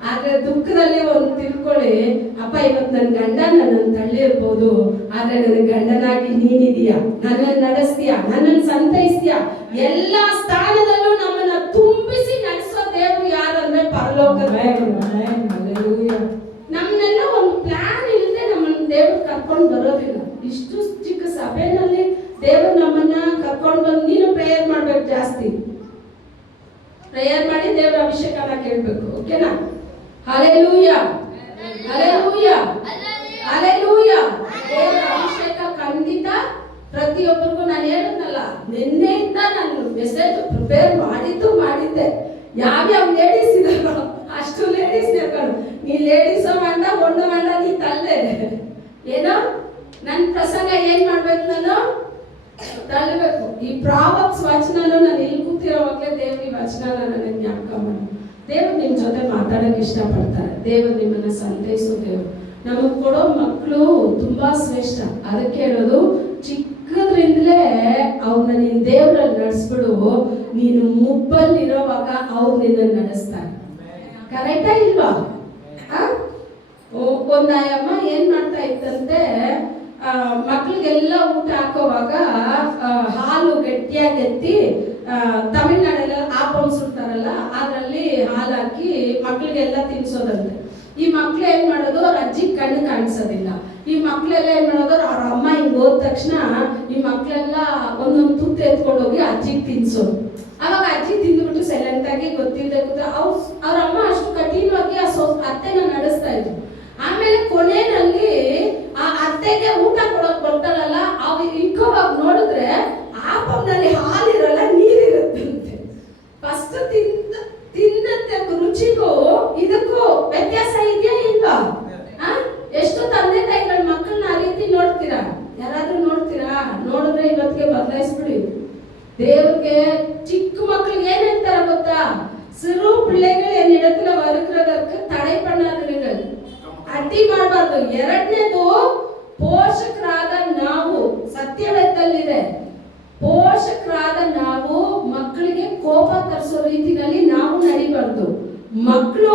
ಆದ್ರೆ ದುಃಖದಲ್ಲಿ ಒಂದು ತಿಳ್ಕೊಳ್ಳಿ, ಅಪ್ಪ ಇವತ್ತು ನನ್ನ ಗಂಡ ನನ್ನನ್ನು ತಳ್ಳಿರ್ಬೋದು, ಆದ್ರೆ ನನ್ನ ಗಂಡನಾಗಿ ನೀನಿದೀಯಾ, ನನ್ನನ್ನು ನಡೆಸ್ತೀಯಾ, ನನ್ನನ್ನು ಸಂತೈಸ್ತೀಯಾ. ಎಲ್ಲಾ ಸ್ಥಾನದಲ್ಲೂ ನಮ್ಮನ್ನ ತುಂಬಿಸಿ ನಡೆಸೋ ದೇವರು ಯಾರಂದ್ರೆ ಪರಲೋಕದ. ನಮ್ಮನ್ನೆಲ್ಲ ಒಂದು ಪ್ಲಾನ್ ಇಲ್ಲದೆ ನಮ್ಮನ್ನ ದೇವ್ರು ಕರ್ಕೊಂಡು ಬರೋದಿಲ್ಲ. ಇಷ್ಟು ಚಿಕ್ಕ ಸಭೆಯಲ್ಲಿ ದೇವರು ನಮ್ಮನ್ನ ಕರ್ಕೊಂಡು ಬಂದು, ನೀನು ಪ್ರೇಯರ್ ಮಾಡ್ಬೇಕು, ಜಾಸ್ತಿ ಪ್ರೇಯರ್ ಮಾಡಿ ದೇವರ ಅಭಿಷೇಕನ ಕೇಳ್ಬೇಕು. ಓಕೆನಾ? Hallelujah, hallelujah, hallelujah. ದೇವರ ಅಭಿಷೇಕ ಖಂಡಿತ ಪ್ರತಿಯೊಬ್ಬರಿಗೂ. ನಾನು ಹೇಳಿದ್ನಲ್ಲ, ನಿನ್ನೆಯಿಂದ ನಾನು ಮೆಸೇಜ್ ಪ್ರಿಪೇರ್ ಮಾಡಿದ್ದೆ. ಯಾವ್ಯಾವ ಲೇಡೀಸ್ ಇದಾರೋ ಅಷ್ಟು ಲೇಡೀಸ್ ನೇರ್ಕೊಂಡು, ನೀ ಲೇಡೀಸೋ ಮಂಡ ಒಂದು ಮಂಡ ನೀ ತಲ್ಲೆ. ಏನೋ ನನ್ನ ಪ್ರಸಂಗ ಏನ್ ಮಾಡ್ಬೇಕು? ನಾನು ತಳ್ಳಬೇಕು. ಈ ಪ್ರಾವರ್ಬ್ಸ್ ವಚನನು ನಾನು ಇಲ್ಲಿ ಕೂತಿರೋವಾಗಲೇ ದೇವ್ರ ಈ ವಚನ ನನಗೆ ಜ್ಞಾಪಕ ಮಾಡಿ. ದೇವ್ರು ನಿಮ್ಮ ಜೊತೆ ಮಾತಾಡೋಕೆ ಇಷ್ಟಪಡ್ತಾರೆ. ದೇವರು ನಿಮ್ಮನ್ನ ಸಂತೈಸೋ ದೇವ್ರು. ನಮಗೆ ಕೊಡೋ ಮಕ್ಕಳು ತುಂಬಾ ಶ್ರೇಷ್ಠ. ಅದಕ್ಕೆ ಹೇಳೋದು, ಚಿಕ್ಕದ್ರಿಂದಲೇ ಅವ್ರನ್ನ ನೀನು ದೇವರಲ್ಲಿ ನಡೆಸ್ಬಿಡು. ನೀನು ಮುಬ್ಬಲ್ಲಿರೋವಾಗ ಅವ್ರು ನಿನ್ನ ನಡೆಸ್ತಾರೆ. ಕರೆಕ್ಟಾ ಇಲ್ವಾ? ಒಂದು ಅಮ್ಮ ಏನ್ ಮಾಡ್ತಾ ಇತ್ತಂತೆ, ಮಕ್ಳಿಗೆಲ್ಲ ಊಟ ಹಾಕೋವಾಗ ಹಾಲು ಗಟ್ಟಿಯಾಗಿ ಎತ್ತಿ, ತಮಿಳ್ನಾಡೆಲ್ಲ ಆಪಂ ಸುಡ್ತಾರಲ್ಲ ಅದರಲ್ಲಿ ಹಾಲು ಹಾಕಿ ಮಕ್ಳಿಗೆಲ್ಲ ತಿನ್ಸೋದಂತೆ. ಈ ಮಕ್ಳು ಏನ್ ಮಾಡೋದು, ಅವ್ರ ಅಜ್ಜಿ ಕಣ್ಣು ಕಾಣಿಸೋದಿಲ್ಲ. ಈ ಮಕ್ಳೆಲ್ಲ ಏನ್ ಮಾಡೋದು, ಅವ್ರ ಅಮ್ಮ ಹಿಂಗ್ ಹೋದ ತಕ್ಷಣ ಈ ಮಕ್ಳೆಲ್ಲ ಒಂದೊಂದು ತುತ್ತು ಎತ್ಕೊಂಡು ಹೋಗಿ ಅಜ್ಜಿಗೆ ತಿನ್ಸೋದು. ಅವಾಗ ಅಜ್ಜಿ ತಿಂದ್ಬಿಟ್ಟು ಸೈಲೆಂಟ್ ಆಗಿ ಗೊತ್ತಿಲ್ಲದೆ ಅವ್ರ ಅಮ್ಮ ಅಷ್ಟು ಕಠಿಣವಾಗಿ ಆ ಅತ್ತೆನ ನಡೆಸ್ತಾ ಇದ್ರು. ಆಮೇಲೆ ಕೊನೆಯಲ್ಲಿ ಆ ಅತ್ತೆಗೆ ಊಟ ಕೊಡೋಕ್ ಬರ್ತಾರಲ್ಲ, ಅವ್ ಇಕ್ಕೋವಾಗ ನೋಡಿದ್ರೆ ಆಪಂನಲ್ಲಿ ಹಾಲಿರಲ್ಲ, ನೀರಿರುತ್ತಂತೆ. ಫಸ್ಟ್ ತಿಂದಂತೆ ರುಚಿಗೂ ಇದಕ್ಕೂ ವ್ಯತ್ಯಾಸ ಇದೆಯಾ ಇಲ್ವಾ? ಎಷ್ಟು ತಂದೆ ತಾಯಿಗಳ ಮಕ್ಕಳನ್ನ ಆ ರೀತಿ ನೋಡ್ತೀರಾ? ಯಾರಾದ್ರೂ ನೋಡ್ತೀರಾ? ನೋಡಿದ್ರೆ ಇವತ್ತಿಗೆ ಬದಲಾಯಿಸ್ಬಿಡಿ. ದೇವ್ರಿಗೆ ಚಿಕ್ಕ ಮಕ್ಳಿಗೆ ಏನ್ ಹೇಳ್ತಾರ ಗೊತ್ತಾ? ಸಿರು ಪಿಳ್ಳೆಗಳು ಏನ್ இடத்துல வருகிறதற்கு தடை பண்ணாதீர்கள், ಅಡ್ಡಿ ಮಾಡಬಾರ್ದು. ಎರಡನೇದು, ಪೋಷಕರಾದ ನಾವು, ಸತ್ಯವೇದದಲ್ಲಿದೆ, ಪೋಷಕರಾದ ನಾವು ಮಕ್ಕಳಿಗೆ ಕೋಪ ತರಿಸೋ ರೀತಿಯಲ್ಲಿ ನಾವು ನಡಿಬಾರ್ದು. ಮಕ್ಕಳು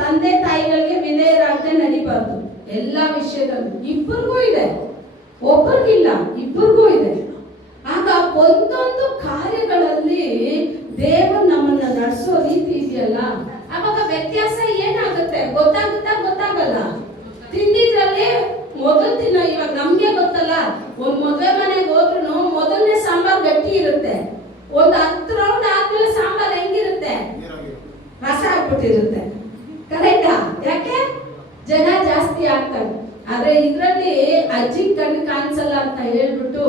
ತಂದೆ ತಾಯಿಗಳಿಗೆ ವಿಧೇಯರಾಗದೆ ನಡಿಬಾರ್ದು. ಎಲ್ಲಾ ವಿಷಯದಲ್ಲೂ ಇಬ್ಬರಿಗೂ ಇದೆ, ಒಬ್ಬರಿಗಿಲ್ಲ, ಇಬ್ಬರಿಗೂ ಇದೆ. ಆಗ ಒಂದೊಂದು ಕಾರ್ಯಗಳಲ್ಲಿ ದೇವರು ನಮ್ಮನ್ನ ನಡೆಸೋ ರೀತಿ ಇದೆಯಲ್ಲ, ಅವಾಗ ವ್ಯತ್ಯಾಸ ಏನಾಗುತ್ತೆ? ಗೊತ್ತಾಗುತ್ತಾ? ಗೊತ್ತಾಗಲ್ಲ. ತಿಂದಿದ್ರಲ್ಲಿ ಮೊದಲು ತಿನ್ನೋ, ಇವಾಗ ನಮ್ಗೆ ಗೊತ್ತಲ್ಲ, ಒಂದ್ ಮದುವೆ ಮನೆಗೆ ಹೋದ್ರು ಮೊದಲನೇ ಸಾಂಬಾರ್ ಗಟ್ಟಿ ಇರುತ್ತೆ, ಒಂದ್ 10 ರೌಂಡ್ ಆದ್ಮೇಲೆ ಸಾಂಬಾರ್ ಹೆಂಗಿರುತ್ತೆ? ರಸ ಆಗ್ಬಿಟ್ಟಿರುತ್ತೆ. ಕರೆಕ್ಟಾ? ಯಾಕೆ? ಜನ ಜಾಸ್ತಿ ಆಗ್ತಾರೆ. ಆದ್ರೆ ಇದ್ರಲ್ಲಿ ಅಜ್ಜಿ ಕಣ್ಣು ಕಾಣಿಸಲ್ಲ ಅಂತ ಹೇಳ್ಬಿಟ್ಟು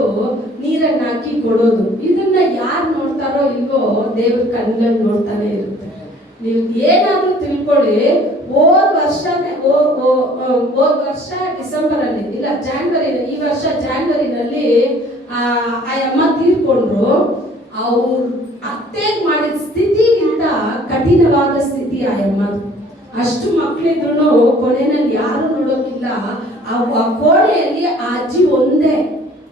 ನೀರನ್ನ ಹಾಕಿ ಕೊಡೋದು, ಇದನ್ನ ಯಾರು ನೋಡ್ತಾರೋ ಇಲ್ವೋ ದೇವ್ರ ಕಣ್ಣಲ್ಲಿ ನೋಡ್ತಾನೆ ಇರುತ್ತೆ. ನೀವು ಏನಾದ್ರೂ ತಿಳ್ಕೊಳ್ಳಿ, ಹೋದ್ ವರ್ಷ ಡಿಸೆಂಬರ್ ಅಲ್ಲಿ ಇಲ್ಲ ಜಾನ್ವರಿ, ಈ ವರ್ಷ ಜಾನ್ವರಿನಲ್ಲಿ ಆ ಅಮ್ಮ ತೀರ್ಕೊಂಡ್ರು. ಅವ್ರ ಅತ್ತೆಗ್ ಮಾಡಿದ ಸ್ಥಿತಿಗಿಂತ ಕಠಿಣವಾದ ಸ್ಥಿತಿ ಆ ಅಮ್ಮದು. ಅಷ್ಟು ಮಕ್ಕಳಿದ್ರು ಕೊನೆಯಲ್ಲಿ ಯಾರು ನೋಡೋಕಿಲ್ಲ. ಆ ಕೋಣೆಯಲ್ಲಿ ಆ ಅಜ್ಜಿ ಒಂದೇ.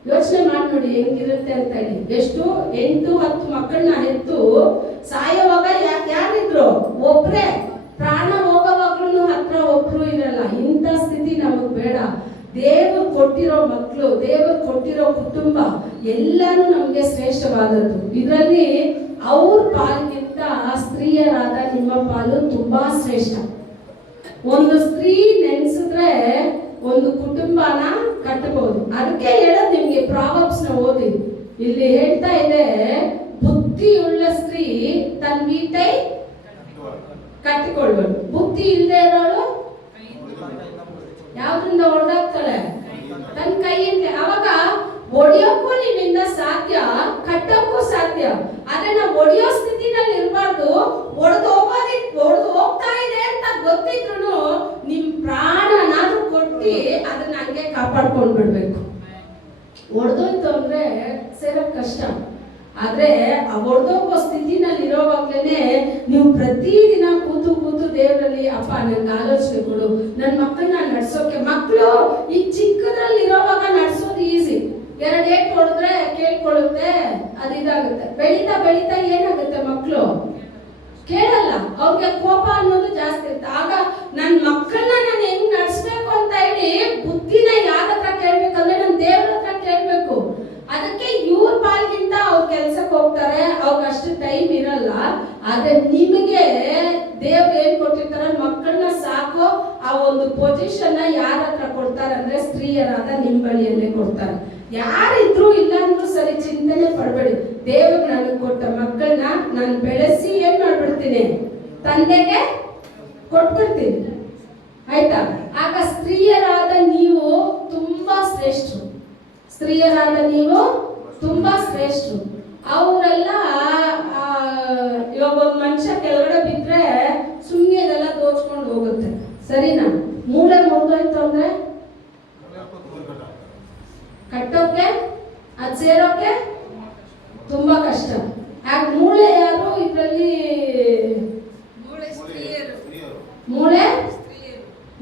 ಯೋಚನೆ ಮಾಡಿ ನೋಡಿ ಹೆಂಗಿರುತ್ತೆ ಅಂತ ಹೇಳಿ. ಎಷ್ಟು 8-10 ಮಕ್ಕಳನ್ನ ಹೆತ್ತು ಸಾಯೋವಾಗ ಯಾರಿದ್ರು? ಒಬ್ರೇ. ಪ್ರಾಣ ಹೋಗೋವಾಗ್ಲೂ ಹತ್ರ ಒಬ್ರು ಇರಲ್ಲ. ಇಂಥ ಸ್ಥಿತಿ ನಮಗ್ ಬೇಡ. ದೇವರು ಕೊಟ್ಟಿರೋ ಮಕ್ಕಳು, ದೇವರು ಕೊಟ್ಟಿರೋ ಕುಟುಂಬ ಎಲ್ಲಾನು ನಮ್ಗೆ ಶ್ರೇಷ್ಠವಾದದ್ದು. ಇದರಲ್ಲಿ ಅವ್ರ ಪಾಲಿಗಿಂತ ಸ್ತ್ರೀಯರಾದ ನಿಮ್ಮ ಪಾಲು ತುಂಬಾ ಶ್ರೇಷ್ಠ. ಒಂದು ಸ್ತ್ರೀ ನೆನೆಸಿದ್ರೆ ಒಂದು ಕುಟುಂಬನ ಕಟ್ಟಬಹುದು. ಅದಕ್ಕೆ ಹೇಳೋದು ನಿಮ್ಗೆ ಪ್ರಾವರ್ಬ್ಸ್ ನ ಓದಿ. ಇಲ್ಲಿ ಹೇಳ್ತಾ ಇದೆ, ಬುದ್ಧಿಯುಳ್ಳ ಸ್ತ್ರೀ ತನ್ನ வீட்டை ಕಟ್ಟಿಕೊಳ್ಳೋಳು, ಬುದ್ಧಿ ಇಲ್ಲದೆ ಇರೋಳು ಯಾವ್ದ್ರಿಂದ ಹೊಡೆದಾಗ್ತಾಳೆ? ತನ್ನ ಕೈಯಿಂದ. ಅವಾಗ ಒಡೆಯೋಕ್ಕೂ ನಿಮ್ಮಿಂದ ಸಾಧ್ಯ, ಕಟ್ಟೋಕ್ಕೂ ಸಾಧ್ಯ. ಆದ್ರೆ ನಾವು ಒಡೆಯೋ ಸ್ಥಿತಿನಲ್ಲಿ ಇರಬಾರ್ದು. ಒಡೆದು ಹೋಗ್ತಾ ಇದೆ ಅಂತ ಗೊತ್ತಿದ್ರು ನಿಮ್ ಪ್ರಾಣನಾದ್ರೂ ಕೊಟ್ಟಿ ಅದನ್ನ ಹಂಗೆ ಕಾಪಾಡ್ಕೊಂಡ್ ಬಿಡ್ಬೇಕು. ಒಡೆದೋಯ್ತು ಅಂದ್ರೆ ಸೇರಕ್ ಕಷ್ಟ. ಆದ್ರೆ ಆ ಒಡೆದೋಗೋ ಸ್ಥಿತಿನಲ್ಲಿ ಇರೋವಾಗ್ಲೇನೆ ನೀವು ಪ್ರತಿದಿನ ಕೂತು ದೇವರಲ್ಲಿ, ಅಪ್ಪ ನನ್ಗೆ ಆಲೋಚನೆ ಕೊಡು, ನನ್ನ ಮಕ್ಕಳನ್ನ ನಡ್ಸೋಕೆ. ಮಕ್ಕಳು ಈ ಚಿಕ್ಕದ್ರಲ್ಲಿ ಇರೋವಾಗ ನಡ್ಸೋದು ಈಸಿ. 2 ಏಟ್ ಹೊಡೆದ್ರೆ ಕೇಳ್ಕೊಳ್ಳುತ್ತೆ, ಅದು ಇದಾಗುತ್ತೆ. ಬೆಳೀತಾ ಏನಾಗುತ್ತೆ? ಮಕ್ಕಳು ಕೇಳಲ್ಲ, ಅವ್ರಿಗೆ ಕೋಪ ಅನ್ನೋದು ಜಾಸ್ತಿ ಇರುತ್ತೆ. ಆಗ ನನ್ನ ಮಕ್ಕಳನ್ನ ನಾನು ಹೆಂಗ್ ನಡ್ಸ್ಬೇಕು ಅಂತ ಹೇಳಿ ಬುದ್ಧಿನ ಯಾರ ಹತ್ರ ಕೇಳ್ಬೇಕಂದ್ರೆ ನನ್ನ ದೇವ್ರ ಹತ್ರ ಕೇಳ್ಬೇಕು. ಅದಕ್ಕೆ ಇವ್ರ ಪಾಲ್ಗಿಂತ ಅವ್ರ ಕೆಲ್ಸಕ್ಕೆ ಹೋಗ್ತಾರೆ, ಅವ್ರಿಗೆ ಅಷ್ಟು ಟೈಮ್ ಇರಲ್ಲ. ಆದ್ರೆ ನಿಮಗೆ ದೇವ್ರು ಏನ್ ಕೊಟ್ಟಿರ್ತಾರ, ಮಕ್ಕಳನ್ನ ಸಾಕೋ ಆ ಒಂದು ಪೊಸಿಷನ್ ಯಾರ ಹತ್ರ ಕೊಡ್ತಾರೆ ಅಂದ್ರೆ ಸ್ತ್ರೀಯರಾದ ನಿಮ್ ಬಳಿಯಲ್ಲೇ ಕೊಡ್ತಾರೆ. ಯಾರಿದ್ರು ಇಲ್ಲ ಅಂದ್ರೂ ಸರಿ, ಚಿಂತನೆ ಪಡ್ಬೇಡಿ. ದೇವ್ರು ನನಗೆ ಕೊಟ್ಟ ಮಕ್ಕಳನ್ನ ನಾನು ಬೆಳೆಸಿ ಏನ್ ಮಾಡ್ಬಿಡ್ತೀನಿ, ತಂದೆಗೆ ಕೊಟ್ಬಿಡ್ತೀನಿ. ಆಯ್ತಾ? ಆಗ ಸ್ತ್ರೀಯರಾದ ನೀವು ತುಂಬಾ ಶ್ರೇಷ್ಠರು. ಸ್ತ್ರೀಯರಾದ ನೀವು ತುಂಬಾ ಶ್ರೇಷ್ಠರು. ಅವರೆಲ್ಲ ಇವಾಗ ಒಂದು ಮನುಷ್ಯ ಕೆಳಗಡೆ ಬಿದ್ರೆ ಸುಮ್ಮನೆ ಇದೆಲ್ಲ ದೋಚ್ಕೊಂಡು ಹೋಗುತ್ತೆ. ಸರಿನಾ? ಮೂಳೆ ಮುರಿದೋಯ್ತು ಅಂದ್ರೆ ಕಟ್ಟೋಕೆ, ಅದು ಸೇರೋಕೆ ತುಂಬಾ ಕಷ್ಟ. ಆಗ ಮೂಳೆ ಯಾರು ಇದರಲ್ಲಿ? ಮೂಳೆ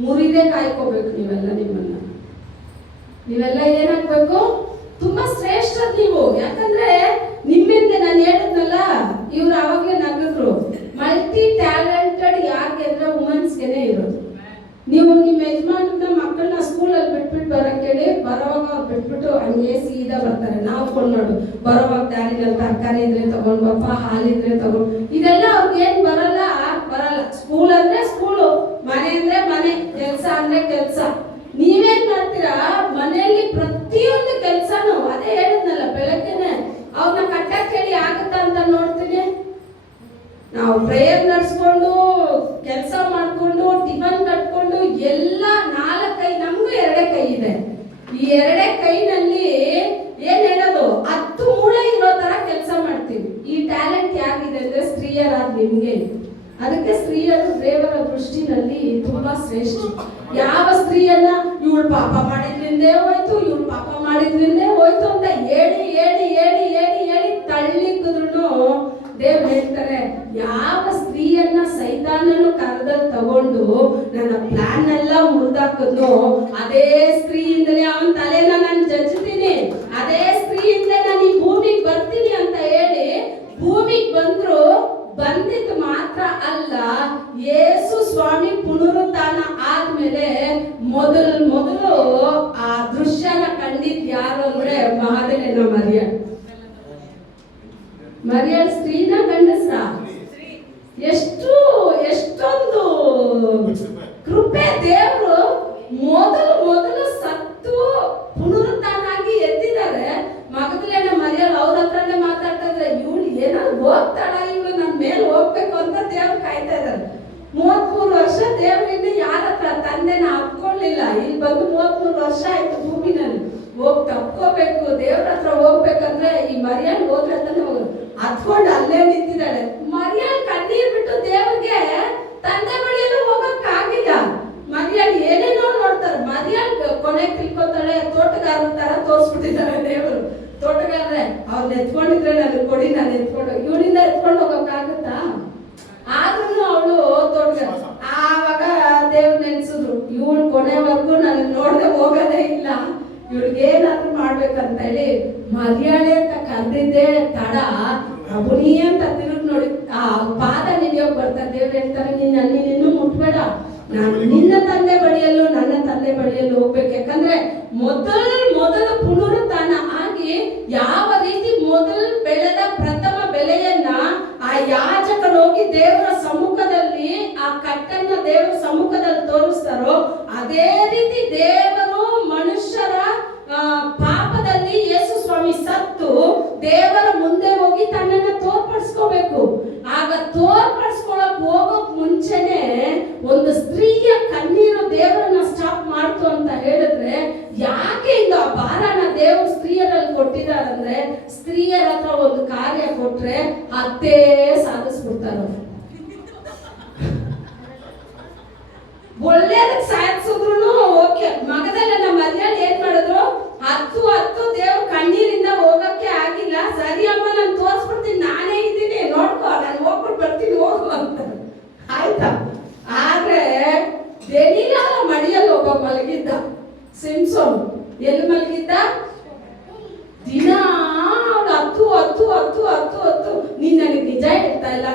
ಮುರಿದೇ ಕಾಯ್ಕೋಬೇಕು ನೀವೆಲ್ಲ ಏನಾಗ್ಬೇಕು? ತುಂಬಾ ಶ್ರೇಷ್ಠರು ನೀವು. ಯಾಕಂದ್ರೆ ನಿಮ್ಮಿಂದ ನಾನು ಹೇಳಿದ್ನಲ್ಲ, ಇವ್ರು ಅವಾಗಲೇ ನಗಿದ್ರು, ಮಲ್ಟಿ ಟ್ಯಾಲೆಂಟೆಡ್ ಯಾರಿಗೆ ಅಂದ್ರೆ ವುಮೆನ್ಸ್ಗೆನೆ ಇರೋದು. ನೀವು ನಿಮ್ಮ ಯಜಮಾನ ಮಕ್ಕಳನ್ನ ಸ್ಕೂಲಲ್ಲಿ ಬಿಟ್ಬಿಟ್ಟು ಬರಕ್ಕೆ ಹೇಳಿ, ಬರೋವಾಗ ಅವ್ರು ಬಿಟ್ಬಿಟ್ಟು ಹಂಗೆ ಸೀದಾ ಬರ್ತಾರೆ. ನಾವು ಫೋನ್ ಮಾಡು, ಬರೋವಾಗ ದಾರಿನಲ್ಲಿ ತರಕಾರಿ ಇದ್ರೆ ತಗೊಂಡ್ ಬಪ್ಪ, ಹಾಲಿದ್ರೆ ತಗೊಂಡು, ಇದೆಲ್ಲ ಅವ್ರಿಗೆ ಏನ್ ಬರಲ್ಲ. ಸ್ಕೂಲ್ ಅಂದ್ರೆ ಸ್ಕೂಲು, ಮನೆ ಅಂದ್ರೆ ಮನೆ, ಕೆಲಸ ಅಂದ್ರೆ ಕೆಲಸ. ನೀವೇನ್ ಮಾಡ್ತೀರಾ ಮನೆಯಲ್ಲಿ? ಪ್ರತಿಯೊಂದು ಕೆಲಸನೂ ಅದೇ ಹೇಳಿದ್ನಲ್ಲ ಬೆಳಗ್ಗೆನೆ, ಅವ್ರನ್ನ ಕಟ್ಟಕ್ಕೆ ಹೇಳಿ ಆಗುತ್ತಾ ಅಂತ ನೋಡ್ತೀನಿ. ನಾವು ಪ್ರೇಯರ್ ನಡೆಸ್ಕೊಂಡು ಕೆಲಸ ಮಾಡ್ಕೊಂಡು ಟಿಫನ್ ಕಟ್ಕೊಂಡು ಎಲ್ಲ 4 ಕೈ, ನಮಗೂ 2 ಕೈ ಇದೆ. ಈ 2 ಕೈನಲ್ಲಿ ಏನ್ ಹೇಳೋದು 10 ಮೂಳೆ ಇರೋ ತರ ಕೆಲಸ ಮಾಡ್ತೀವಿ. ಈ ಟ್ಯಾಲೆಂಟ್ ಯಾರಿಗಿದೆ ಅಂದ್ರೆ ಸ್ತ್ರೀಯರಾದ ನಿಮ್ಗೆ. ಅದಕ್ಕೆ ಸ್ತ್ರೀಯರು ದೇವರ ದೃಷ್ಟಿನಲ್ಲಿ ತುಂಬಾ ಶ್ರೇಷ್ಠ. ಯಾವ ಸ್ತ್ರೀಯನ್ನ ಇವಳು ಪಾಪ ಮಾಡಿದ್ರಿಂದೇ ಹೋಯ್ತು, ಇವಳು ಪಾಪ ಮಾಡಿದ್ರಿಂದೇ ಹೋಯ್ತು ಅಂತ ಹೇಳಿ ಹೇಳಿ ಹೇಳಿ ಹೇಳಿ ಹೇಳಿ ತಳ್ಳಿಕ್ಕಿದ್ರು ದೇವ್ರು ಹೇಳ್ತಾರೆ, ಯಾವ ಸ್ತ್ರೀಯನ್ನ ಸೈತಾನನು ಕರೆದಲ್ಲಿ ತಗೊಂಡು ನನ್ನ ಪ್ಲಾನ್ ಎಲ್ಲ ಮುರಿದಾಕದ್ನು, ಅದೇ ಸ್ತ್ರೀಯಿಂದಲೇ ಅವನ ತಲೆನ ನಾನು ಜಜ್ತೀನಿ, ಅದೇ ಸ್ತ್ರೀಯಿಂದ ನಾನು ಈ ಭೂಮಿಗೆ ಬರ್ತೀನಿ ಅಂತ ಹೇಳಿ ಭೂಮಿಗೆ ಬಂದಿದ್ದು ಮಾತ್ರ ಅಲ್ಲ, ಯೇಸು ಸ್ವಾಮಿ ಪುನರುತ್ಥಾನ ಆದ್ಮೇಲೆ ಮೊದಲು ಆ ದೃಶ್ಯನ ಕಂಡಿದ್ ಯಾರು ಅಂದ್ರೆ ಮಹಾದೇವನ ಮರಿಯಳ್ ಸ್ತ್ರೀನ ಗಂಡಸ್ರ? ಎಷ್ಟೊಂದು ಕೃಪೆ ದೇವರು. ಮೊದಲು ಸತ್ತು ಪುನರುತ್ಥಾನ ಆಗಿ ಎದ್ದಿದ್ದಾರೆ. ಮಗದಲೇನ ಮರಿಯಳ್ ಅವ್ರ ಹತ್ರನೇ ಮಾತಾಡ್ತಾ ಇದ್ರೆ, ಇವಳು ಏನಾದ್ರು ಹೋಗ್ತಾಳ, ಇವಳು ನನ್ನ ಮೇಲೆ ಹೋಗ್ಬೇಕು ಅಂತ ದೇವ್ರು ಕಾಯ್ತಾ ಇದ್ದಾರೆ. 33 ವರ್ಷ ದೇವರಿಂದ ಯಾರ ಹತ್ರ ತಂದೆನ ಹಾಕೊಳ್ಳಿಲ್ಲ. ಇಲ್ಲಿ ಬಂದು 33 ವರ್ಷ ಆಯ್ತು ಭೂಮಿನಲ್ಲಿ. ಹೋಗಿ ತಪ್ಕೋಬೇಕು, ದೇವ್ರ ಹತ್ರ ಹೋಗ್ಬೇಕಂದ್ರೆ ಈ ಮರಿಯಳ್ ಹೋದ್ರೆ ಅಂತಾನೆ ಹೋಗೋದು. ಹತ್ಕೊಂಡು ಅಲ್ಲೇ ನಿಂತಿದ್ದಾಳೆ. ಮರಿಯಳ್ ಕಣ್ಣೀರ್ ಬಿಟ್ಟು ದೇವ್ರಿಗೆ ತಂದೆ ಬಳಿಯಲ್ಲೂ ಹೋಗಕ್ ಆಗಿಲ್ಲ. ಮರಿಯಳ್ ಏನೇನೋ ನೋಡ್ತಾರೆ. ಮರಿಯಳ್ ಕೊನೆ ತಿಳ್ಕೊತಾಳೆ, ತೋಟಗಾರರ ತರ ತೋರ್ಸ್ಬಿಟ್ಟಿದ್ದಾರೆ ದೇವರು. ತೋಟಗಾರ್ರೆ ಅವ್ರನ್ನ ಎತ್ಕೊಂಡಿದ್ರೆ ನನಗೆ ಕೊಡಿ, ನಾನು ಎತ್ಕೊಂಡು, ಇವಳಿಂದ ಎತ್ಕೊಂಡು ಹೋಗಕ್ ಆಗುತ್ತಾ? ಆದ್ರೂ ಅವಳು ತೋಟಗಾರ. ಆವಾಗ ದೇವ್ರು ನೆನ್ಸಿದ್ರು, ಇವಳು ಕೊನೆವರೆಗೂ ನಾನು ನೋಡದೆ ಹೋಗೋದೇ ಇಲ್ಲ, ಇವಳಿಗೆ ಏನಾದ್ರು ಮಾಡ್ಬೇಕಂತ ಹೇಳಿ ಮರ್ಯಾದೆ ಅಂತ ಕರೆದಿದ್ದೆ ತಡ. ಪ್ರಭುನಿ ಅಂತ ತಿರುಗಿ ನೋಡಿ ಆ ಪಾದ ನಿಡಿಯೋಕ್ ಬರ್ತಾರೆ. ದೇವ್ರು ಹೇಳ್ತಾರೆ, ನೀನ್ ಅಲ್ಲಿ ನಿನ್ನೂ ಮುಟ್ಬೇಡ, ನಾನು ನಿನ್ನ ತಂದೆ ಬಳಿಯಲ್ಲೂ ನನ್ನ ತಂದೆ ಬಳಿಯಲ್ಲೂ ಹೋಗ್ಬೇಕು. ಯಾಕಂದ್ರೆ ಮೊದಲು ಪುನರುತ್ಥಾನ ಆಗಿ ಯಾವ ರೀತಿ ಮೊದಲು ಬೆಳೆದ ಪ್ರಥಮ ಬೆಲೆಯನ್ನ ಆ ಯಾಜಕರು ಹೋಗಿ ದೇವರ ಸಮ್ಮುಖದಲ್ಲಿ ಆ ಕಟ್ಟನ್ನ ದೇವರ ಸಮ್ಮುಖದಲ್ಲಿ ತೋರಿಸ್ತಾರೋ, ಅದೇ ರೀತಿ ದೇವರು ಮನುಷ್ಯರ ಪಾಪದಲ್ಲಿ ಯೇಸು ಸ್ವಾಮಿ ಸತ್ತು ದೇವರ ಮುಂದೆ ಹೋಗಿ ತನ್ನನ್ನ ತೋರ್ಪಡಿಸ್ಕೋಬೇಕು. ಆಗ ತೋರ್ಪಡಿಸ್ಕೊಳಕ್ ಹೋಗೋಕ್ ಮುಂಚೆನೆ ಒಂದು ಸ್ತ್ರೀಯ ಕಣ್ಣೀರು ದೇವರನ್ನ ಸ್ಟಾಪ್ ಮಾಡ್ತು ಅಂತ ಹೇಳಿದ್ರೆ, ಯಾಕೆ ಇದು ಆ ಭಾರನ ದೇವರು ಸ್ತ್ರೀಯರಲ್ಲಿ ಕೊಟ್ಟಿದಾರಂದ್ರೆ, ಸ್ತ್ರೀಯರ ಹತ್ರ ಒಂದು ಕಾರ್ಯ ಕೊಟ್ರೆ ಅದೇ ಸಾಧಿಸ್ಬಿಡ್ತಾರ. ಒಳ್ಳೇದಕ್ಕೆ ಸಾಧಿಸಿದ್ರು ಓಕೆ. ಮಗದಲ್ಲ ನಮ್ಮ ಮರ್ಯಾದೆ ಏನ್ ಮಾಡಿದ್ರು, 10 ದೇವ್ರ ಕಣ್ಣೀರಿಂದ ಹೋಗಕ್ಕೆ ಆಗಿಲ್ಲ. ಸರಿ ಅಮ್ಮ, ನಾನು ತೋರ್ಸ್ಬಿಡ್ತೀನಿ, ನಾನೇ ಇದ್ದೀನಿ, ನೋಡ್ಕೋ, ನಾನು ಹೋಗ್ಬಿಟ್ಟು ಬರ್ತೀನಿ, ಹೋಗು ಅಂತ. ಆಯ್ತಾ? ಆದ್ರೆ ದೆಲೀಲಳ ಮಡಿಯಲ್ಲಿ ಒಬ್ಬ ಮಲಗಿದ್ದ, ಸಿಂಸೋನ್. ಎಲ್ಲಿ ಮಲಗಿದ್ದ? ದಿನ ಹತ್ತು ನೀನ್ ನನಗೆ ನಿಜ ಹೇಳ್ತಾ ಇಲ್ಲ.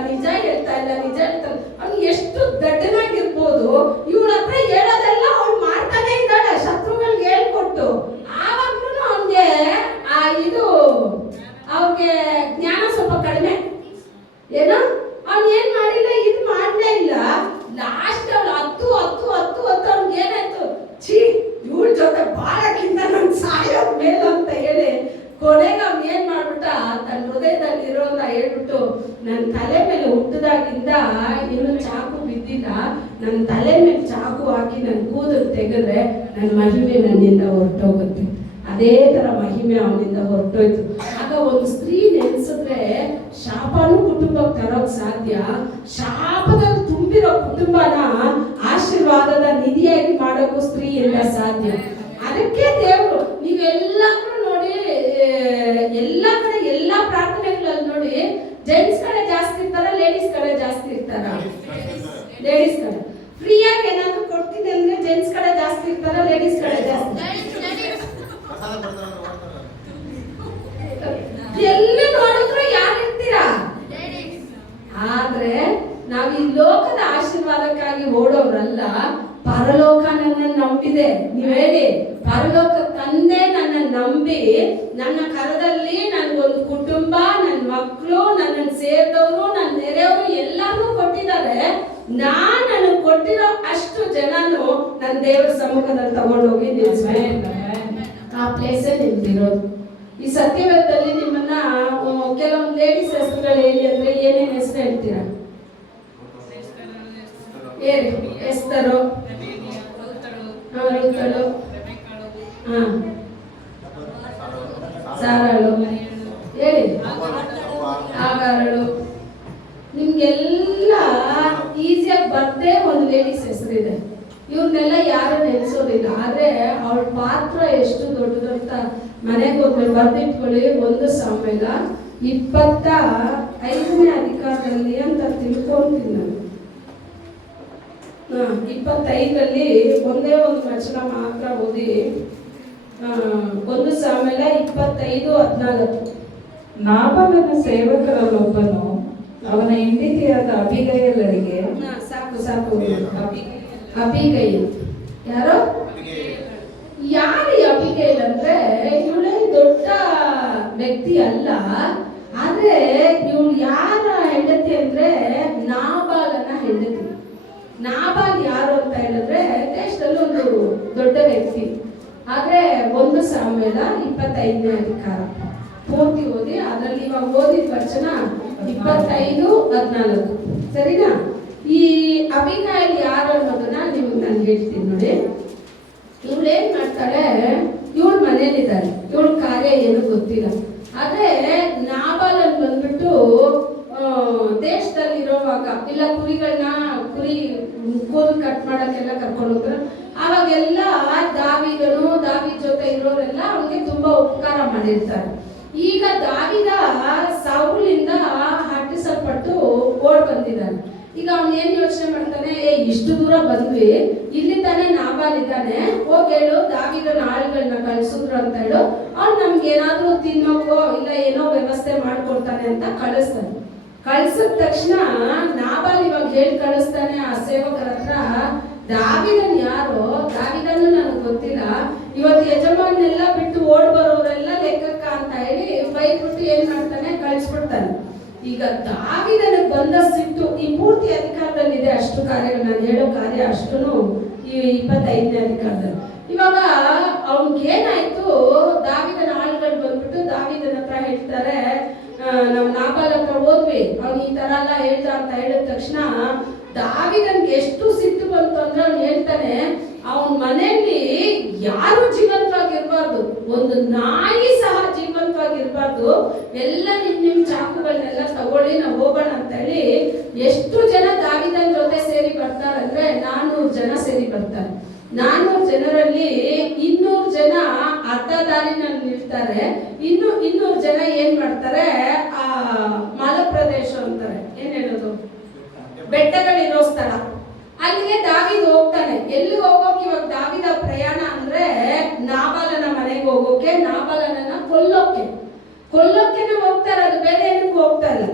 ಅವ್ನು ಎಷ್ಟು ದಡ್ಡನಾಗಿರ್ಬೋದು, ಇವಳ ಹತ್ರ ಹೇಳೋದೆಲ್ಲ ಅವ್ಳು ಮಾಡ್ತಾನೆ ಇದ್ದಾಳೆ, ಶತ್ರುಗಳಿಗೆ ಹೇಳ್ಕೊಟ್ಟು. ಆವಾಗ್ಲೂ ಅವನ್ಗೆ ಅವ್ರಿಗೆ ಜ್ಞಾನ ಸ್ವಲ್ಪ ಕಡಿಮೆ. ಏನೋ ಅವ್ನು ಏನ್ ಮಾಡಿಲ್ಲ, ಇದು ಮಾಡಲೇ ಇಲ್ಲ. ಲಾಸ್ಟ್ ಅವ್ಳು 10 ಅವ್ನಿಗೆ ಏನಾಯ್ತು, ಛೀ ಇವಳ ಜೊತೆ ಬಾಳಕ್ಕಿಂತ ನನ್ ಸಾಯೋದ್ ಮೇಲು ಅಂತ ಹೇಳಿ ಕೊನೆಗೆ ಅವ್ನು ಏನ್ ಮಾಡ್ಬಿಟ್ಟ, ತನ್ನ ಹೃದಯದಲ್ಲಿ ಇರೋದ ಹೇಳ್ಬಿಟ್ಟು, ನನ್ನ ತಲೆ ಮೇಲೆ ಹುಟ್ಟದಾಗಿಂದ ಇನ್ನು ಚಾಕು ಬಿದ್ದಿಲ್ಲ, ನನ್ನ ತಲೆ ಮೇಲೆ ಚಾಕು ಹಾಕಿ ನನ್ನ ಕೂದಲು ತೆಗೆದ್ರೆ ನನ್ನ ಮಹಿಮೆ ನನ್ನಿಂದ ಹೊರಟೋಗುತ್ತೆ. ಅದೇ ತರ ಮಹಿಮೆ ಅವನಿಂದ ಹೊರಟೋಯ್ತು. ಆಗ ಒಂದು ಸ್ತ್ರೀ ನೆನೆಸಿದ್ರೆ ಶಾಪನೂ ಕುಟುಂಬಕ್ಕೆ ತರೋಕ್ ಸಾಧ್ಯ. ಶಾಪದಲ್ಲಿ ತುಂಬಿರೋ ಕುಟುಂಬನ ಆಶೀರ್ವಾದದ ನಿಧಿಯಾಗಿ ಮಾಡೋಕ್ಕೂ ಸ್ತ್ರೀಯಿಂದ ಸಾಧ್ಯ. ಅದಕ್ಕೆ ದೇವರು, ನೀವೆಲ್ಲರೂ ನೋಡಿ, ಎಲ್ಲ ಕಡೆ ಎಲ್ಲಾ ಪ್ರಾರ್ಥನೆಗಳಲ್ಲಿ ನೋಡಿ, ಜೆಂಟ್ಸ್ ಕಡೆ ಜಾಸ್ತಿ ಇರ್ತಾರ, ಲೇಡೀಸ್ ಕಡೆ ಜಾಸ್ತಿ ಇರ್ತಾರ? ಲೇಡೀಸ್ ಕಡೆ. ಫ್ರೀಯಾಗಿ ಏನಾದ್ರು ಕೊಡ್ತೀನಿ ಅಂದ್ರೆ ಮಾಡ್ತಾರ ಲೇಡೀಸ್ ಕಡೆ ಜಾಸ್ತಿ? ಎಲ್ಲಿ ನೋಡಿದ್ರು ಯಾರಿರ್ತೀರಾ? ಆದ್ರೆ ನಾವ್ ಈ ಲೋಕದ ಆಶೀರ್ವಾದಕ್ಕಾಗಿ ಓಡೋರಲ್ಲ. ಪರಲೋಕ ನನ್ನ ನಂಬಿದೆ. ನೀವ್ ಹೇಳಿ, ಪರಲೋಕ ತಂದೆ ನನ್ನ ನಂಬಿ ನನ್ನ ಕರದಲ್ಲಿ ನನ್ಗೊಂದು ಕುಟುಂಬ, ನನ್ನ ಮಕ್ಕಳು, ನನ್ನ ಸೇರಿದವರು, ನನ್ನ ನೆರೆಯವರು ಎಲ್ಲಾನು ಕೊಟ್ಟಿದ್ದಾರೆ. ನನಗೆ ಕೊಟ್ಟಿರೋ ಅಷ್ಟು ಜನನು ನನ್ನ ದೇವರ ಸಮ್ಮುಖದಲ್ಲಿ ತಗೊಂಡೋಗಿ ನಿಲ್ಲಿಸ್ಬೇಕು. ಆ ಪ್ಲೇಸೇ ನಿಮ್ದಿರೋದು. ಈ ಸತ್ಯವೇದದಲ್ಲಿ ನಿಮ್ಮನ್ನ ಕೆಲವೊಂದು ಲೇಡೀಸ್ ಹೆಸರುಗಳು ಹೇಳಿ ಅಂದ್ರೆ ಏನೇನು ಹೆಸರು ಹೇಳ್ತೀರಾ? ಹೇಳಿ. ಎಸ್ತರು, ರೂತಳು, ಸಾರಳು, ಹೇಳಿ. ಆಗಾರಳು. ನಿಮ್ಗೆಲ್ಲ ಈಸಿಯಾಗಿ ಬರ್ದೇ ಒಂದು ಲೇಡೀಸ್ ಹೆಸರಿದೆ. ಇವ್ರನ್ನೆಲ್ಲ ಯಾರು ನೆನೆಸೋದಿಲ್ಲ. ಆದ್ರೆ ಅವಳ ಪಾತ್ರ ಎಷ್ಟು ದೊಡ್ಡದಂತ ಮನೆಗೆ ಹೋದ್ಮೇಲೆ ಬರ್ದಿಟ್ಕೊಳ್ಳಿ. 1 ಸಾಮುವೇಲ 25ನೇ ಅಧಿಕಾರದಲ್ಲಿ ಅಂತ ತಿಳ್ಕೊಂತೀನಿ ನಾನು. 25ರಲ್ಲಿ ಒಂದೇ ಒಂದು ವಚನ ಮಾತ್ರ ಓದಿ. 1 ಸಾಮುವೇಲ 25:14. ನಾಬಾಲನ ಸೇವಕರಲ್ಲೊಬ್ಬನು ಅವನ ಹೆಂಡತಿಯಾದ ಅಬಿಗಯಲರಿಗೆ ಸಾಕು ಅಬಿಗೈಲ್. ಯಾರು ಅಬಿಗೈಲ್ ಅಂದ್ರೆ ಇವಳೇ ದೊಡ್ಡ ವ್ಯಕ್ತಿ ಅಲ್ಲ. ಆದ್ರೆ ಇವಳು ಯಾರ ಹೆಂಡತಿ ಅಂದ್ರೆ ನಾಬಾಲನ ಹೆಂಡತಿ. ನಾಬಾಲ್ ಯಾರು ಅಂತ ಹೇಳಿದ್ರೆ ದೇಶದಲ್ಲಿ ಒಂದು ದೊಡ್ಡ ವ್ಯಕ್ತಿ. ಆದ್ರೆ 1 ಸಾಮುವೇಲ 25ನೇ ಅಧಿಕಾರ ಪೂರ್ತಿ ಓದಿ. ಅದರಲ್ಲಿ ಇವಾಗ ಓದಿದ ವಚನ 25:14. ಸರಿನಾ? ಈ ಅಬಿಗೈಲ್ ಯಾರು ಅನ್ನೋದನ್ನ ನಿಮ್ಗೆ ನಾನು ಹೇಳ್ತೀನಿ ನೋಡಿ. ಇವಳು ಏನ್ ಮಾಡ್ತಾಳೆ? ಇವಳು ಮನೇಲಿದ್ದಾಳೆ. ಇವಳ ಕಾರ್ಯ ಏನು ಗೊತ್ತಿಲ್ಲ. ಆದ್ರೆ ನಾಬಾಲನ್ ಬಂದ್ಬಿಟ್ಟು ದೇಶದಲ್ಲಿ ಇರೋವಾಗ ಇಲ್ಲ ಕುರಿ ಕೂದಲು ಕಟ್ ಮಾಡಕ್ಕೆಲ್ಲ ಕರ್ಕೊಂಡು ಹೋಗ್ತಾರೆ. ಅವಾಗೆಲ್ಲ ದಾವೀದ್ ಜೊತೆ ಇರೋರೆಲ್ಲ ಅವನಿಗೆ ತುಂಬಾ ಉಪಕಾರ ಮಾಡಿರ್ತಾರೆ. ಈಗ ದಾವೀದ ಸೌಲಿಂದ ಹಟ್ಟಿಸಲ್ಪಟ್ಟು ಓಡ್ ಬಂದಿದ್ದಾನೆ. ಈಗ ಅವ್ನು ಏನ್ ಯೋಚನೆ ಮಾಡ್ತಾನೆ, ಇಷ್ಟು ದೂರ ಬಂದ್ವಿ, ಇಲ್ಲಿ ತಾನೇ ನಾಬಾಲ್ ಇದ್ದಾನೆ, ಹೋಗೇಳು ದಾವೀದನ ಆಳುಗಳನ್ನ ಕಳ್ಸಿದ್ರು ಅಂತ ಹೇಳು, ಅವ್ನು ನಮ್ಗೆ ಏನಾದ್ರೂ ತಿನ್ನೋಕೋ ಇಲ್ಲ ಏನೋ ವ್ಯವಸ್ಥೆ ಮಾಡ್ಕೊಡ್ತಾನೆ ಅಂತ ಕಳಿಸ್ತಾನೆ. ಕಳ್ಸಿದ ತಕ್ಷಣ ನಾಬಾಲ್ ಇವಾಗ ಹೇಳಿ ಕಳಿಸ್ತಾನೆ ಆ ಸೇವಕರ ಹತ್ರ, ದಾವೀದನ್ ಯಾರೋ, ದಾವೀದನ್ನು ನನಗೆ ಗೊತ್ತಿಲ್ಲ, ಇವತ್ತು ಯಜಮಾನೆಲ್ಲ ಬಿಟ್ಟು ಓಡ್ ಬರೋರೆಲ್ಲ ಲೆಕ್ಕಕ್ಕ ಅಂತ ಹೇಳಿ ಬೈದ್ಬಿಟ್ಟು ಏನ್ ಮಾಡ್ತಾನೆ, ಕಳಿಸ್ಬಿಡ್ತಾನೆ. ಈಗ ದಾವೀದನಿಗೆ ಬಂದ ಸಿಟ್ಟು ಈ ಪೂರ್ತಿ ಅಧಿಕಾರದಲ್ಲಿದೆ. ಅಷ್ಟು ಕಾರ್ಯಗಳು ನಾನು ಹೇಳೋ ಕಾರ್ಯ ಅಷ್ಟುನು ಈ 25ನೇ ಅಧಿಕಾರದಲ್ಲಿ. ಇವಾಗ ಅವ್ನಿಗೆ ಏನಾಯ್ತು, ದಾವೀದನ ಆಳುಗಳು ಬಂದ್ಬಿಟ್ಟು ದಾವೀದನ ಹತ್ರ ಹೇಳ್ತಾರೆ, ನಾವು ನಾಬಾಲ್ ಹತ್ರ ಹೋದ್ವಿ, ಅವ್ನು ಈ ತರ ಎಲ್ಲ ಹೇಳ್ದ ಅಂತ ಹೇಳಿದ ತಕ್ಷಣ ದಾವೀದನ್ಗೆ ಎಷ್ಟು ಸಿಟ್ಟು ಬಂತು ಅಂದ್ರೆ ಅವ್ನು ಹೇಳ್ತಾನೆ, ಅವನ ಮನೆಯಲ್ಲಿ ಯಾರು ಜೀವಂತವಾಗಿರ್ಬಾರ್ದು, ಒಂದು ನಾಯಿ ಸಹ ಜೀವಂತವಾಗಿರ್ಬಾರ್ದು, ಎಲ್ಲ ನಿಮ್ ಚಾಕುಗಳನ್ನೆಲ್ಲ ತಗೊಳ್ಳಿ ನಾವು ಹೋಗೋಣ ಅಂತ ಹೇಳಿ ಎಷ್ಟು ಜನ ದಾವೀದನ ಜೊತೆ ಸೇರಿ ಬರ್ತಾರಂದ್ರೆ 400 ಜನ ಸೇರಿ ಬರ್ತಾರೆ. 400 ಜನರಲ್ಲಿ 200 ಜನ ಅರ್ಧ ದಾರಿನಲ್ಲಿ ನಿಲ್ತಾರೆ. 200 ಜನ ಏನ್ ಮಾಡ್ತಾರೆ, ಆ ಮಲಪ್ರದೇಶ ಅಂತಾರೆ, ಏನ್ ಹೇಳೋದು, ಬೆಟ್ಟಗಳಿರೋ ಸ್ಥಳ, ಅಲ್ಲಿಗೆ ದಾವೀದ್ ಹೋಗ್ತಾನೆ. ಎಲ್ಲಿ ಹೋಗೋಕೆ ಇವಾಗ ದಾವೀದ ಪ್ರಯಾಣ ಅಂದ್ರೆ ನಾಬಾಲನ ಮನೆಗೆ ಹೋಗೋಕೆ, ನಾಬಾಲನನ್ನ ಕೊಲ್ಲೋಕೆನೆ ಹೋಗ್ತಾರೆ. ಅದು ಬೇರೆ ಏನಕ್ಕೂ ಹೋಗ್ತಾ ಇಲ್ಲ.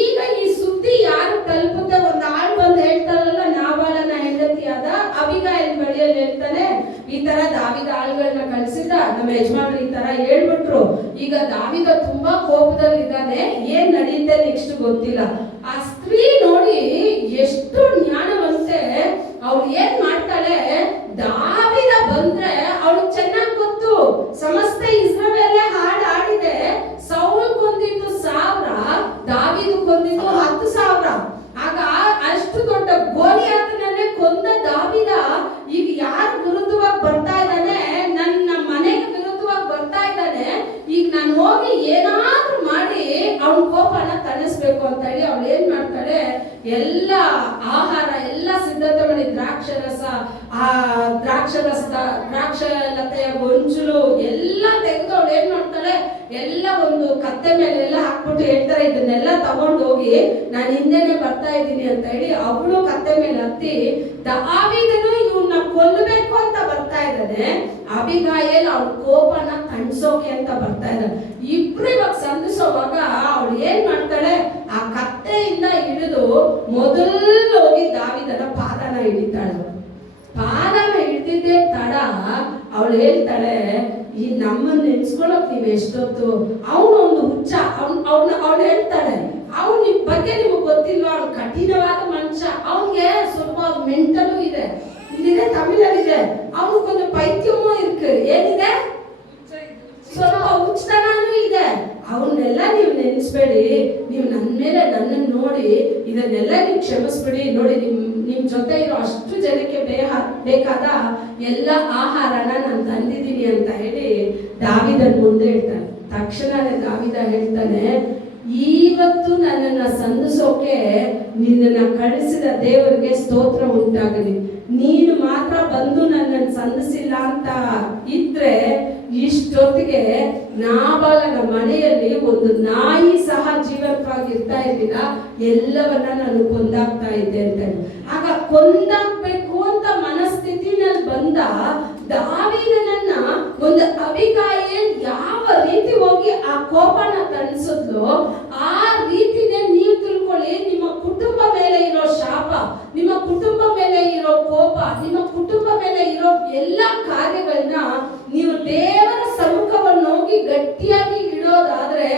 ಈಗ ಈ ಸುದ್ದಿ ಯಾರು ತಲುಪುತ್ತೆ, ಒಂದು ಆಳು ಬಂದು ಹೇಳ್ತಾರಲ್ಲ, ನಾಬಾಲನ ಹೆಂಡತಿಯಾದ ಅಬಿಗೈಲ್ ಬಳಿಯಲ್ಲಿ ಹೇಳ್ತಾನೆ, ಈ ತರ ದಾವೀದ ಆಳುಗಳನ್ನ ಕಳಿಸಿದ, ನಮ್ಮ ಯಜಮಾನ್ರು ಈ ತರ ಹೇಳ್ಬಿಟ್ರು, ಈಗ ದಾವೀದ ತುಂಬಾ ಕೋಪದಲ್ಲಿದ್ದಾನೆ, ಏನ್ ನಡೆಯುತ್ತೆ ನೆಕ್ಸ್ಟ್ ಗೊತ್ತಿಲ್ಲ. ಆ ಸ್ತ್ರೀ ನೋಡಿ ಎಷ್ಟು ಜ್ಞಾನವಂತೆ, ಅವ್ಳು ಏನ್ ಮಾಡ್ತಾಳೆ, ದಾವೀದ ಬಂದ್ರೆ ಅವಳು ಚೆನ್ನಾಗಿ ಗೊತ್ತು, ಸಮಸ್ತ ಇಸ್ರಾಯೇಲ್ ಹಾಡು ಆಡಿದೆ, ಸೌಲ್ ಕೊಂದಿದ್ದು 1000, ದಾವೀದು ಕೊಂದಿದ್ದು 10,000. ಆಗ ಅಷ್ಟು ದೊಡ್ಡ ಗೋಲಿಯಾತನನ್ನೇ ಕೊಂದ ದಾವೀದ ಈಗ ಯಾರ ವಿರುದ್ಧವಾಗಿ ಬರ್ತಾ ಇದ್ದಾನೆ, ನನ್ನ ಮನೆಗೆ ವಿರುದ್ಧವಾಗಿ ಬರ್ತಾ ಇದ್ದಾನೆ, ಈಗ ನಾನು ಹೋಗಿ ಏನಾದ್ರೂ ಮಾಡಿ ಅವನ ಕೋಪನ ತಣಿಸ್ಬೇಕು ಅಂತ ಹೇಳಿ ಅವಳು ಏನ್ ಮಾಡ್ತಾಳೆ, ಎಲ್ಲ ಆಹಾರ ಎಲ್ಲ ಸಿದ್ಧತೆ ಮಾಡಿ, ದ್ರಾಕ್ಷಲತೆಯ ಗೊಂಚಲು ಎಲ್ಲ ತೆಗೆದು ಅವಳು ಏನ್ ಮಾಡ್ತಾಳೆ, ಎಲ್ಲ ಒಂದು ಕತ್ತೆ ಮೇಲೆ ಎಲ್ಲ ಹಾಕ್ಬಿಟ್ಟು ಹೇಳ್ತಾರೆ, ಇದನ್ನೆಲ್ಲ ತಗೊಂಡು ಹೋಗಿ ನಾನು ಹಿಂದೆನೆ ಬರ್ತಾ ಇದ್ದೀನಿ ಅಂತ ಹೇಳಿ ಅವಳು ಕತ್ತೆ ಮೇಲೆ ಹತ್ತಿ ದಾವೀದನು ಇವನ್ನ ಕೊಲ್ಲಬೇಕು ಅಂತ ಬರ್ತಾ ಇದ್ದಾರೆ. ಇದ್ದಾನೆ, ಅಬಿಗಾಯಲ್ ಅವ್ಳ ಕೋಪನ ತಣಿಸೋಕೆ ಅಂತ ಬರ್ತಾ ಇದ್ದಾನೆ. ಇಬ್ರು ಇವಾಗ ಸಂಧಿಸೋವಾಗ ಅವಳು ಏನ್ ಮಾಡ್ತಾಳೆ, ಆ ಕತ್ತೆಯಿಂದ ಹಿಡಿದು ಮೊದಲು ಹೋಗಿ ದಾವಿದನ ಪಾದನ ಹಿಡಿತಾಳೆ. ಪಾದನ ಹಿಡಿದಿದ್ದೇ ತಡ ಅವಳು ಹೇಳ್ತಾಳೆ, ಈ ನಮ್ಮನ್ನ ನೆನ್ಸ್ಕೊಳಕ್ ನೀವ್ ಎಷ್ಟೊತ್ತು, ಅವನು ಒಂದು ಹುಚ್ಚ, ಅವಳು ಹೇಳ್ತಾಳೆ, ಅವ್ನ ನಿಮ್ ಬಗ್ಗೆ ನಿಮಗ್ ಗೊತ್ತಿಲ್ವಾ, ಅವ್ನು ಕಠಿಣವಾದ ಮನುಷ್ಯ, ಅವನ್ಗೆ ಸ್ವಲ್ಪ ಮೆಂಟಲು ಇದೆ, ಇಲ್ಲಿದೆ ತಮಿಳಲ್ಲಿದೆ, ಅವನಿಗೊಂದು ಪೈತ್ಯಮೂ ಇருக்கு, ಏನಿದೆ ಸ್ವಲ್ಪ ಹುಚ್ಚತನೂ ಇದೆ. ಅವನ್ನೆಲ್ಲ ನೀವು ನೆನ್ಸ್ಬೇಡಿ, ನೀವು ನನ್ನ ಮೇಲೆ ನನ್ನನ್ನು ನೋಡಿ ಇದನ್ನೆಲ್ಲ ನೀವು ಕ್ಷಮಿಸ್ಬಿಡಿ. ನೋಡಿ ನಿಮ್ ಜೊತೆ ಇರೋ ಅಷ್ಟು ಜನಕ್ಕೆ ಬೇಕಾದ ಎಲ್ಲ ಆಹಾರನ ನಾನು ತಂದಿದ್ದೀನಿ ಅಂತ ಹೇಳಿ ದಾವಿದನ್ ಮುಂದೆ ಹೇಳ್ತಾನೆ. ತಕ್ಷಣನೇ ದಾವಿದ ಹೇಳ್ತಾನೆ, ಇವತ್ತು ನನ್ನನ್ನ ಸಂಧಿಸೋಕೆ ನಿನ್ನನ್ನ ಕಳಿಸಿದ ದೇವರಿಗೆ ಸ್ತೋತ್ರ ಉಂಟಾಗಲಿ. ನೀನು ಮಾತ್ರ ಬಂದು ನನ್ನನ್ನು ಸಂಧಿಸಿಲ್ಲ ಅಂತ ಇದ್ರೆ ಇಷ್ಟೊತ್ತಿಗೆ ನಾಬಾಲನ ಮನೆಯಲ್ಲಿ ಒಂದು ನಾಯಿ ಸಹ ಜೀವಂತವಾಗಿ ಇರ್ತಾ ಇರ್ಲಿಲ್ಲ, ಎಲ್ಲವನ್ನ ನಾನು ಕೊಂದಾಗ್ತಾ ಇದ್ದೆ ಅಂತ. ಆಗ ಕೊಂದಾಕ್ಬೇಕು ಅಂತ ಮನಸ್ಥಿತಿನಲ್ಲಿ ಬಂದ ದಾವೀದನನ್ನ ಒಂದು ಅಬಿಗಾಯಲ್ ಯಾವ ರೀತಿ ಹೋಗಿ ಆ ಕೋಪನ ತಣಿಸಿದ್ಲು, ಆ ರೀತಿನೇ ನೀವು ತಿಳ್ಕೊಳ್ಳಿ. ನಿಮ್ಮ ಕುಟುಂಬ ಮೇಲೆ ಇರೋ ಶಾಪ, ನಿಮ್ಮ ಕುಟುಂಬ ಮೇಲೆ ಇರೋ ಕೋಪ, ನಿಮ್ಮ ಕುಟುಂಬ ಮೇಲೆ ಇರೋ ಎಲ್ಲ ಕಾರ್ಯಗಳನ್ನ ನೀವು ದೇವರ ಸಮ್ಮುಖವನ್ನು ಹೋಗಿ ಗಟ್ಟಿಯಾಗಿ ಇಡೋದಾದ್ರೆ,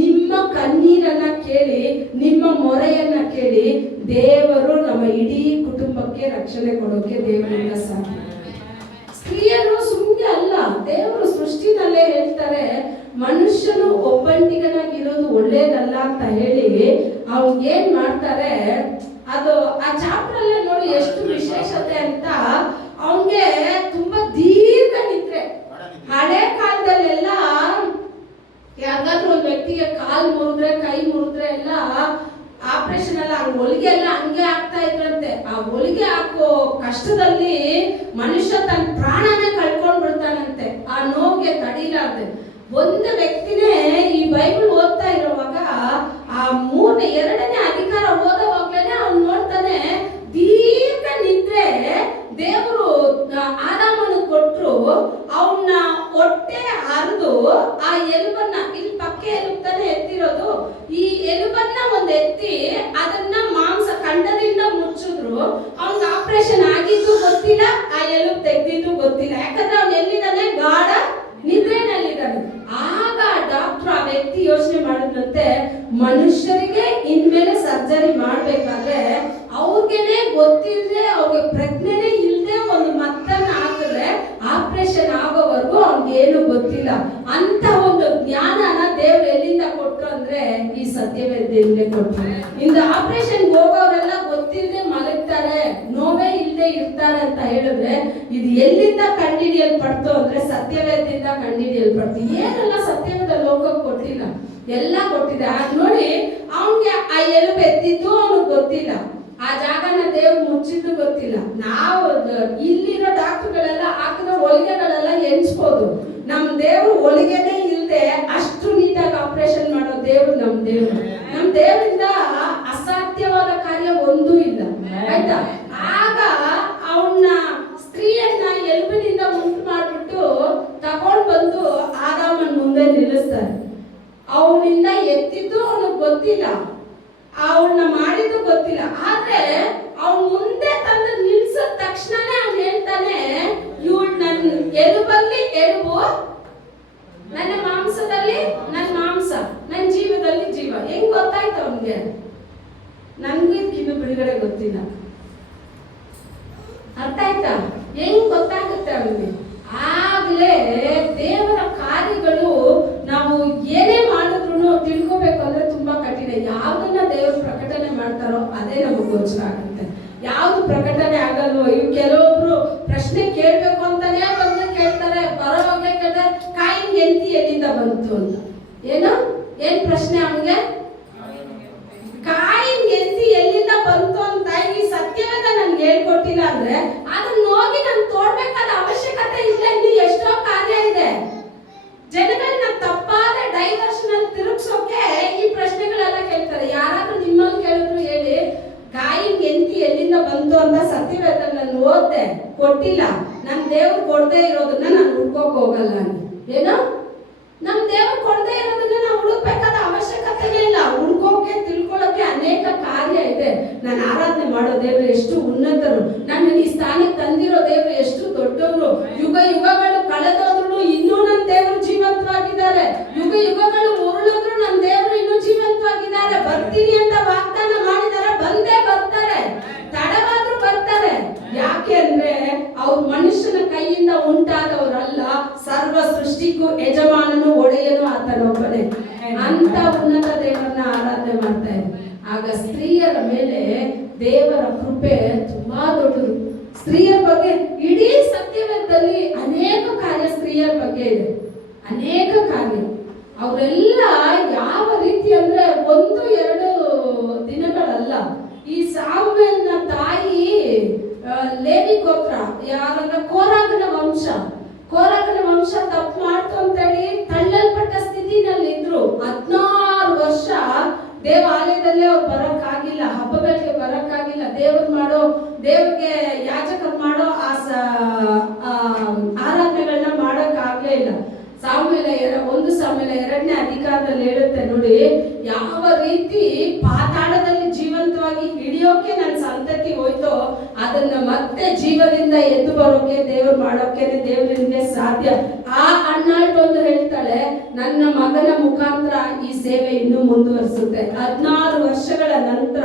ನಿಮ್ಮ ಕಣ್ಣೀರನ್ನ ಕೇಳಿ, ನಿಮ್ಮ ಮೊರೆಯನ್ನ ಕೇಳಿ, ದೇವರು ನಮ್ಮ ಇಡೀ ಕುಟುಂಬಕ್ಕೆ ರಕ್ಷಣೆ ಕೊಡೋಕೆ ದೇವರಿಂದ ಸಾಧ್ಯ. ಸ್ತ್ರೀಯರು ಸುಮ್ಮನೆ ಅಲ್ಲ, ದೇವರು ಸೃಷ್ಟಿನಲ್ಲೇ ಹೇಳ್ತಾರೆ, ಮನುಷ್ಯನು ಒಬ್ಬಂಟಿಗನಾಗಿರೋದು ಒಳ್ಳೇದಲ್ಲ ಅಂತ ಹೇಳಿ ಅವ್ನಿಗೆ ಏನ್ ಮಾಡ್ತಾರೆ, ಅದು ಆ ಚಾಪ್ಟರ್ ಅಲ್ಲೇ ನೋಡಿ ಎಷ್ಟು ವಿಶೇಷತೆ ಅಂತ. ಅವನ್ಗೆ ತುಂಬಾ ದೀರ್ಘ ನಿದ್ರೆ. ಹಳೆ ಕಾಲದಲ್ಲೆಲ್ಲ ಯಾರಿಗಾದ್ರೂ ಒಂದು ವ್ಯಕ್ತಿಗೆ ಕಾಲ್ ಮುರಿದ್ರೆ, ಕೈ ಮುರಿದ್ರೆ ಎಲ್ಲ ಆಪರೇಷನ್ ಎಲ್ಲ ಹೊಲಿಗೆ ಎಲ್ಲ ಹಂಗೆ ಆಗ್ತಾ ಇದ್ರಂತೆ. ಆ ಹೊಲಿಗೆ ಹಾಕೋ ಕಷ್ಟದಲ್ಲಿ ಮನುಷ್ಯ ತನ್ನ ಪ್ರಾಣನೇ ಕಳ್ಕೊಂಡ್ ಬಿಡ್ತಾನಂತೆ, ಆ ನೋವಿಗೆ ತಡೀಲಾರ್ದೆ. ಒಂದು ವ್ಯಕ್ತಿನೇ ಈ ಬೈಬಲ್ ಓದ್ತಾ ಇರುವಾಗ ಆ ಎರಡನೇ ಅಧಿಕಾರ ಓದವಾಗ್ಲೇನೆ ಅವ್ನು ನೋಡ್ತಾನೆ, ದೀರ್ಘ ನಿದ್ರೆ ದೇವರು ಆದಾಮನು ಕೊಟ್ರು. ಅವನ್ನ ಹೊಟ್ಟೆ ಹರಿದು ಆ ಎಲುಬನ್ನ, ಇಲ್ಲಿ ಪಕ್ಕ ಎಲುಬಾನೆ ಎತ್ತಿರೋದು, ಈ ಎಲುಬನ್ನ ಒಂದು ಎತ್ತಿ ಅದನ್ನ ಮಾಂಸ ಖಂಡದಿಂದ ಮುಚ್ಚಿದ್ರು. ಅವ್ನಿಗೆ ಆಪರೇಷನ್ ಆಗಿದ್ದು ಗೊತ್ತಿಲ್ಲ, ಆ ಎಲುಬು ತೆಗ್ದಿದ್ದು ಗೊತ್ತಿಲ್ಲ, ಯಾಕಂದ್ರೆ ಅವ್ನು ಎಲ್ಲಿದ್ದಾನೆ, ಗಾಢ ನಿದ್ರೆನಲ್ಲಿದ್ದಾನೆ. ಆಗ ಡಾಕ್ಟರ್ ಆ ವ್ಯಕ್ತಿ ಯೋಚನೆ ಮಾಡಿದ್ರಂತೆ, ಮನುಷ್ಯರಿಗೆ ಇನ್ಮೇಲೆ ಸರ್ಜರಿ ಮಾಡ್ಬೇಕಾದ್ರೆ ಅವ್ರಿಗೆನೆ ಗೊತ್ತಿಲ್ಲದೆ, ಅವ್ರಿಗೆ ಪ್ರಜ್ಞೆನೇ ಇಲ್ಲದೆ ಒಂದು ಮತ್ತನ್ನ ಹಾಕಿದ್ರೆ ಆಪರೇಷನ್ ಆಗೋವರೆಗೂ ಅವ್ನಿಗೆ ಏನು ಗೊತ್ತಿಲ್ಲ ಅಂತ ಒಂದು ಜ್ಞಾನನ ದೇವ್ರು ಎಲ್ಲಿಂದ ಕೊಟ್ರು ಅಂದ್ರೆ ಈ ಸತ್ಯವೇದದಿಂದ ಕೊಟ್ರು. ಇಂದ ಆಪರೇಷನ್ ಹೋಗೋರೆಲ್ಲ ಗೊತ್ತಿಲ್ಲದೆ ಮಲಗ್ತಾರೆ, ನೋವೇ ಇಲ್ಲದೆ ಇರ್ತಾರೆ ಅಂತ ಹೇಳಿದ್ರೆ ಇದು ಎಲ್ಲಿಂದ ಕಂಡಿಡಿಯಲ್ಪಡ್ತು ಅಂದ್ರೆ ಸತ್ಯವೇದದಿಂದ ಕಂಡಿಡಿಯಲ್ಪಡ್ತು. ಏನೆಲ್ಲ ಸತ್ಯವೇದ ಲೋಕಕ್ಕೆ ಕೊಟ್ಟಿಲ್ಲ, ಎಲ್ಲ ಕೊಟ್ಟಿದೆ. ಅದ್ ನೋಡಿ, ಅವನ್ಗೆ ಆ ಎಲುಬು ಎತ್ತಿದ್ದು ಅವನಿಗೆ ಗೊತ್ತಿಲ್ಲ, ಆ ಜಾಗನ ದೇವ್ರು ಮುಚ್ಚಿದ್ದು ಗೊತ್ತಿಲ್ಲ. ನಾವು ಇಲ್ಲಿರೋ ಡಾಕ್ಟರ್ಗಳೆಲ್ಲ ಹಾಕಿದ ಹೊಲಿಗೆಗಳೆಲ್ಲ ಎಣಿಸ್ಬೋದು, ನಮ್ ದೇವ್ರು ಹೊಲಿಗೆನೇ ಇಲ್ಲದೆ ಅಷ್ಟು ನೀಟಾಗಿ ಆಪರೇಷನ್ ಮಾಡೋ ದೇವ್ರು ನಮ್ ದೇವ್ರು. ನಮ್ ದೇವರಿಂದ ಅಸಾಧ್ಯವಾದ ಕಾರ್ಯ ಒಂದೂ ಇಲ್ಲ, ಆಯ್ತಾ? ಆಗ ಅವನ್ನ ಸ್ತ್ರೀಯನ್ನ ಎಲುಬಿನಿಂದ ಉಂಟು ಮಾಡ್ಬಿಟ್ಟು ತಗೊಂಡ್ ಬಂದು ಆದಾಮನ್ ಮುಂದೆ ನಿಲ್ಲಿಸ್ತಾರೆ. ಅವನಿಂದ ಎತ್ತಿದ್ದು ಅವನಿಗೆ ಗೊತ್ತಿಲ್ಲ, ಅವನ್ನ ಮಾಡಿದ್ದು ಗೊತ್ತಿಲ್ಲ. ಆದ್ರೆ ಅವನ್ ಮುಂದೆ ತಂದು ನಿಲ್ಸಿದ ತಕ್ಷಣನೇ ಅವ್ನು ಹೇಳ್ತಾನೆ, ಇವಳು ನನ್ನ ಎಲುಬಲ್ಲಿ ಎಲುಬು, ನನ್ನ ಮಾಂಸದಲ್ಲಿ ನನ್ನ ಮಾಂಸ, ನನ್ನ ಜೀವದಲ್ಲಿ ಜೀವ. ಹೆಂಗ್ ಗೊತ್ತಾಯ್ತು ಅವನ್ಗೆ? ನನ್ಗೂ ಇದಕ್ಕಿನ್ನು ಬಿಡುಗಡೆ ಗೊತ್ತಿಲ್ಲ. ಅರ್ಥ ಆಯ್ತಾ? ಹೆಂಗ್ ಗೊತ್ತಾಗುತ್ತೆ ಅವನಿಗೆ? ಆಗ್ಲೇ ದೇವರ ಕಾರ್ಯಗಳು ನಾವು ಏನೇ ಮಾಡಿದ್ರು ತಿಳ್ಕೋಬೇಕು ಅಂದ್ರೆ ತುಂಬಾ ಕಠಿಣ. ಯಾವ್ದನ್ನ ದೇವರು ಪ್ರಕಟಣೆ ಮಾಡ್ತಾರೋ ಅದೇ ನಮಗೆ ಗೋಚರ ಆಗುತ್ತೆ. ಯಾವ್ದು ಪ್ರಕಟಣೆ ಆಗಲ್ವೋ, ಇವ್ ಕೆಲವೊಬ್ರು ಪ್ರಶ್ನೆ ಕೇಳ್ಬೇಕು ಅಂತಾನೆ ಬಂದು ಕೇಳ್ತಾರೆ, ಬರೋವಾಗ್ಲೇ ಕೇಳ್ತಾರೆ, ಕಾಯಿನ್ ಹೆಂಡತಿ ಎಲ್ಲಿಂದ ಬಂತು ಅಂತ. ಏನ್ ಪ್ರಶ್ನೆ ಅವನಿಗೆ? ಕಾಯಿನ್ ಹೆಂಡತಿ ಎಲ್ಲಿಂದ ಬಂತು ಅಂತ ಈ ಸತ್ಯವೇದ ನನ್ಗೆ ಹೇಳ್ಕೊಟ್ಟಿಲ್ಲ ಅಂದ್ರೆ ಅದನ್ನ ಹೋಗಿ ನಾನು ತೋಡ್ಬೇಕಾದ ಅವಶ್ಯಕತೆ ಇಲ್ಲ. ಇಲ್ಲಿ ಎಷ್ಟೋ ಕಾರ್ಯ ಇದೆ. ಜನಗಳನ್ನ ತಪ್ಪಾದ ಡೈವರ್ಷನ್ ಅಲ್ಲಿ ತಿರುಗಿಸೋಕೆ ಈ ಪ್ರಶ್ನೆಗಳೆಲ್ಲ ಕೇಳ್ತಾರೆ. ಯಾರಾದ್ರೂ ನಿಮ್ಮಲ್ಲಿ ಕೇಳಿದ್ರು ಹೇಳಿ, ಕಾಯಿನ್ ಹೆಂಡತಿ ಎಲ್ಲಿಂದ ಬಂತು ಅಂತ ಸತ್ಯವೇದ ನಾನು ಓದ್ದೆ, ಕೊಟ್ಟಿಲ್ಲ. ನನ್ನ ದೇವ್ರು ಕೊಡದೇ ಇರೋದನ್ನ ನಾನು ಹುಡ್ಕೋಕ್ ಹೋಗಲ್ಲ. ಏನೋ ನಮ್ಮ ದೇವ್ರು ಕೊಡದೇ ಇರೋದನ್ನ ನಾವು ಹುಡುಕ್ಬೇಕಾದ ಅವಶ್ಯಕತೆನೇ ಇಲ್ಲ. ಹುಡ್ಕೋಕೆ ತಿಳ್ಕೊಳ್ಳೋಕೆ ಅನೇಕ ಕಾರ್ಯ ಇದೆ. ನಾನು ಆರಾಧನೆ ಮಾಡೋ ದೇವ್ರು ಎಷ್ಟು ಉನ್ನತರು, ನನ್ನ ಈ ಸ್ಥಾನಕ್ಕೆ ತಂದಿರೋ ದೇವ್ರು ಎಷ್ಟು ದೊಡ್ಡವರು. ಯುಗ ಯುಗಗಳು ಕಳೆದೋದ್ರು ಇನ್ನೂ ನನ್ನ ದೇವರು ಜೀವಂತವಾಗಿದ್ದಾರೆ. ಯುಗ ಯುಗಗಳು ಉರುಳಿದ್ರು ನನ್ನ ದೇವರು ಇನ್ನೂ ಜೀವಂತವಾಗಿದ್ದಾರೆ. ಬರ್ತೀನಿ ಅಂತ ವಾಗ್ದಾನ ಮಾಡಿದಾರೆ, ಬಂದೇ ಬರ್ತಾರೆ. ತಡವಾದ್ರೂ ಬರ್ತಾರೆ. ಯಾಕೆ ಅಂದ್ರೆ ಅವ್ರು ಮನುಷ್ಯನ ಕೈಯಿಂದ ಉಂಟಾದವರಲ್ಲ, ಸರ್ವ ಸೃಷ್ಟಿಗೂ ಯಜಮಾನನು ಒಡೆಯನು ಆತನೊಬ್ಬನೇ. ಅಂತ ಉನ್ನತ ದೇವರನ್ನ ಆರಾಧನೆ ಮಾಡ್ತಾ ಇದ್ದಾರೆ. ಆಗ ಸ್ತ್ರೀಯರ ಮೇಲೆ ದೇವರ ಕೃಪೆ ತುಂಬಾ ದೊಡ್ಡದು. ಸ್ತ್ರೀಯರ ಬಗ್ಗೆ ಇಡೀ ಸತ್ಯವೇದದಲ್ಲಿ ಅನೇಕ ಕಾರ್ಯ ಸ್ತ್ರೀಯರ ಬಗ್ಗೆ ಇದೆ, ಅನೇಕ ಕಾರ್ಯ. ಅವರೆಲ್ಲ ಯಾವ ರೀತಿ ಅಂದ್ರೆ 1-2 ದಿನಗಳಲ್ಲ. ಈ ಸಾಮುವೇಲನ ತಾಯಿ ಲೇವಿ ಗೋತ್ರ, ಯಾರಂದ್ರೆ ಕೋರಾಗನ ವಂಶ ತಪ್ಪು ಮಾಡ್ತು ಅಂತೇಳಿ ತಳ್ಳಲ್ಪಟ್ಟ ಸ್ಥಿತಿನಲ್ಲಿ ಇದ್ರು. 16 ವರ್ಷ ದೇವಾಲಯದಲ್ಲೇ ಅವ್ರು ಬರಕ್ಕಾಗಿಲ್ಲ, ಹಬ್ಬಗಳಿಗೆ ಬರಕ್ಕಾಗಿಲ್ಲ, ದೇವ್ರಿಗೆ ಯಾಜಕರು ಮಾಡೋ ಆರಾಧನೆಗಳನ್ನ ಮಾಡಕ್ ಆಗ್ಲೇ ಇಲ್ಲ. ಸಾಮುವೇಲ 2ನೇ ಅಧಿಕಾರದಲ್ಲಿ ಹೇಳುತ್ತೆ ನೋಡಿ, ಯಾವ ರೀತಿ ಪಾತಾಳದಲ್ಲಿ ಜೀವಂತವಾಗಿ ಹಿಡಿಯೋಕೆ ನನ್ನ ಸಂತತಿ ಹೋಯ್ತೋ ಅದನ್ನ ಮತ್ತೆ ಜೀವದಿಂದ ಎದ್ದು ಬರೋಕೆ ದೇವ್ರು ಮಾಡೋಕೆ ದೇವರಿಂದ ಸಾಧ್ಯ. ಆ ಅಣ್ಣಾಳ್ ಬಂದು ಹೇಳ್ತಾಳೆ, ನನ್ನ ಮಗನ ಮುಖಾಂತರ ಈ ಸೇವೆ ಇನ್ನೂ ಮುಂದುವರಿಸುತ್ತೆ. 16 ವರ್ಷಗಳ ನಂತರ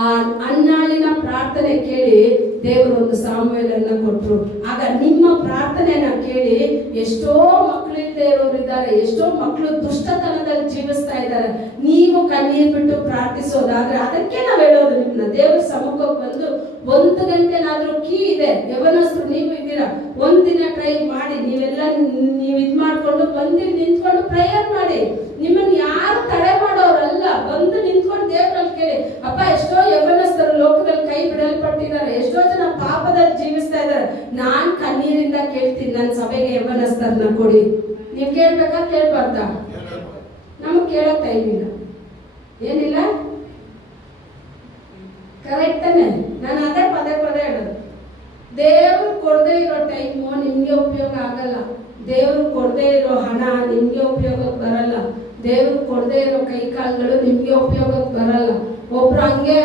ಆ ಅಣ್ಣಾಳಿನ ಪ್ರಾರ್ಥನೆ ಕೇಳಿ ದೇವರು ಒಂದು ಸಾಮುವೇಲನ್ನ ಕೊಟ್ರು. ಆಗ ನಿಮ್ಮ ಪ್ರಾರ್ಥನೆನ ಕೇಳಿ ಎಷ್ಟೋ ಮಕ್ಕಳಿಲ್ಲದೆ ಇರೋರಿದ್ದಾರೆ, ಎಷ್ಟೋ ಮಕ್ಕಳು ದುಷ್ಟತನದಲ್ಲಿ ಜೀವಿಸ್ತಾ ಇದ್ದಾರೆ. ನೀವು ಕಣ್ಣೀರ್ ಬಿಟ್ಟು ಪ್ರಾರ್ಥಿಸೋದಾದ್ರೆ, ಅದಕ್ಕೆ ನಾವ್ ಹೇಳೋದು, ನಿಮ್ಮನ್ನ ದೇವ್ರ ಸಮ್ಮುಖಕ್ಕೆ ಬಂದು 1 ಗಂಟೆನಾದ್ರೂ ಕೀ ಇದೆ. ಯವನಸ್ಥರು ನೀವು ಇದ್ದೀರಾ, ಒಂದಿನ ಟ್ರೈ ಮಾಡಿ. ನೀವು ಇದ್ ಮಾಡ್ಕೊಂಡು ಬಂದು ನಿಂತ್ಕೊಂಡು ಪ್ರೇಯರ್ ಮಾಡಿ. ನಿಮ್ಮನ್ನ ಯಾರು ತಡೆ ಮಾಡೋರಲ್ಲ. ಬಂದು ನಿಂತ್ಕೊಂಡು ದೇವ್ರಲ್ಲಿ ಕೇಳಿ. ಅಪ್ಪ, ಎಷ್ಟೋ ಯವನಸ್ಥರು ಲೋಕದಲ್ಲಿ ಕೈ ಬಿಡಲ್ಪಟ್ಟಿದ್ದಾರೆ, ಎಷ್ಟೋ ಜನ ಪಾಪದಲ್ಲಿ ಜೀವಿಸ್ತಾ ಇದ್ದಾರೆ. ನಾನ್ ಕಣ್ಣೀರಿಂದ ಕೇಳ್ತೀನಿ, ನನ್ನ ಸಭೆಗೆ ಯವನಸ್ಥರನ್ನ ಕೊಡಿ. ನೀವ್ ಕೇಳ್ಬೇಕಾ ಕೇಳ್ಬಾರ್ದಾ? ನಮಗ್ ಕೇಳೋ ಟೈಮ್ ಇಲ್ಲ, ಏನಿಲ್ಲ. ಕರೆಕ್ಟ್ ತಾನೆ? ನಾನು ಅದೇ ಪದೇ ಹೇಳೋದು, ದೇವ್ರು ಕೊಡದೇ ಇರೋ ಟೈಮು ನಿಮ್ಗೆ ಉಪಯೋಗ ಆಗಲ್ಲ. ದೇವ್ರು ಕೊಡದೇ ಇರೋ ಹಣ ನಿಮ್ಗೆ ಉಪಯೋಗಕ್ಕೆ ಬರಲ್ಲ. ದೇವ್ರು ಕೊಡದೇ ಇರೋ ಕೈ ಕಾಲುಗಳು ನಿಮ್ಗೆ ಉಪಯೋಗಕ್ಕೆ ಬರಲ್ಲ. ಒಬ್ರು ಹಂಗೆ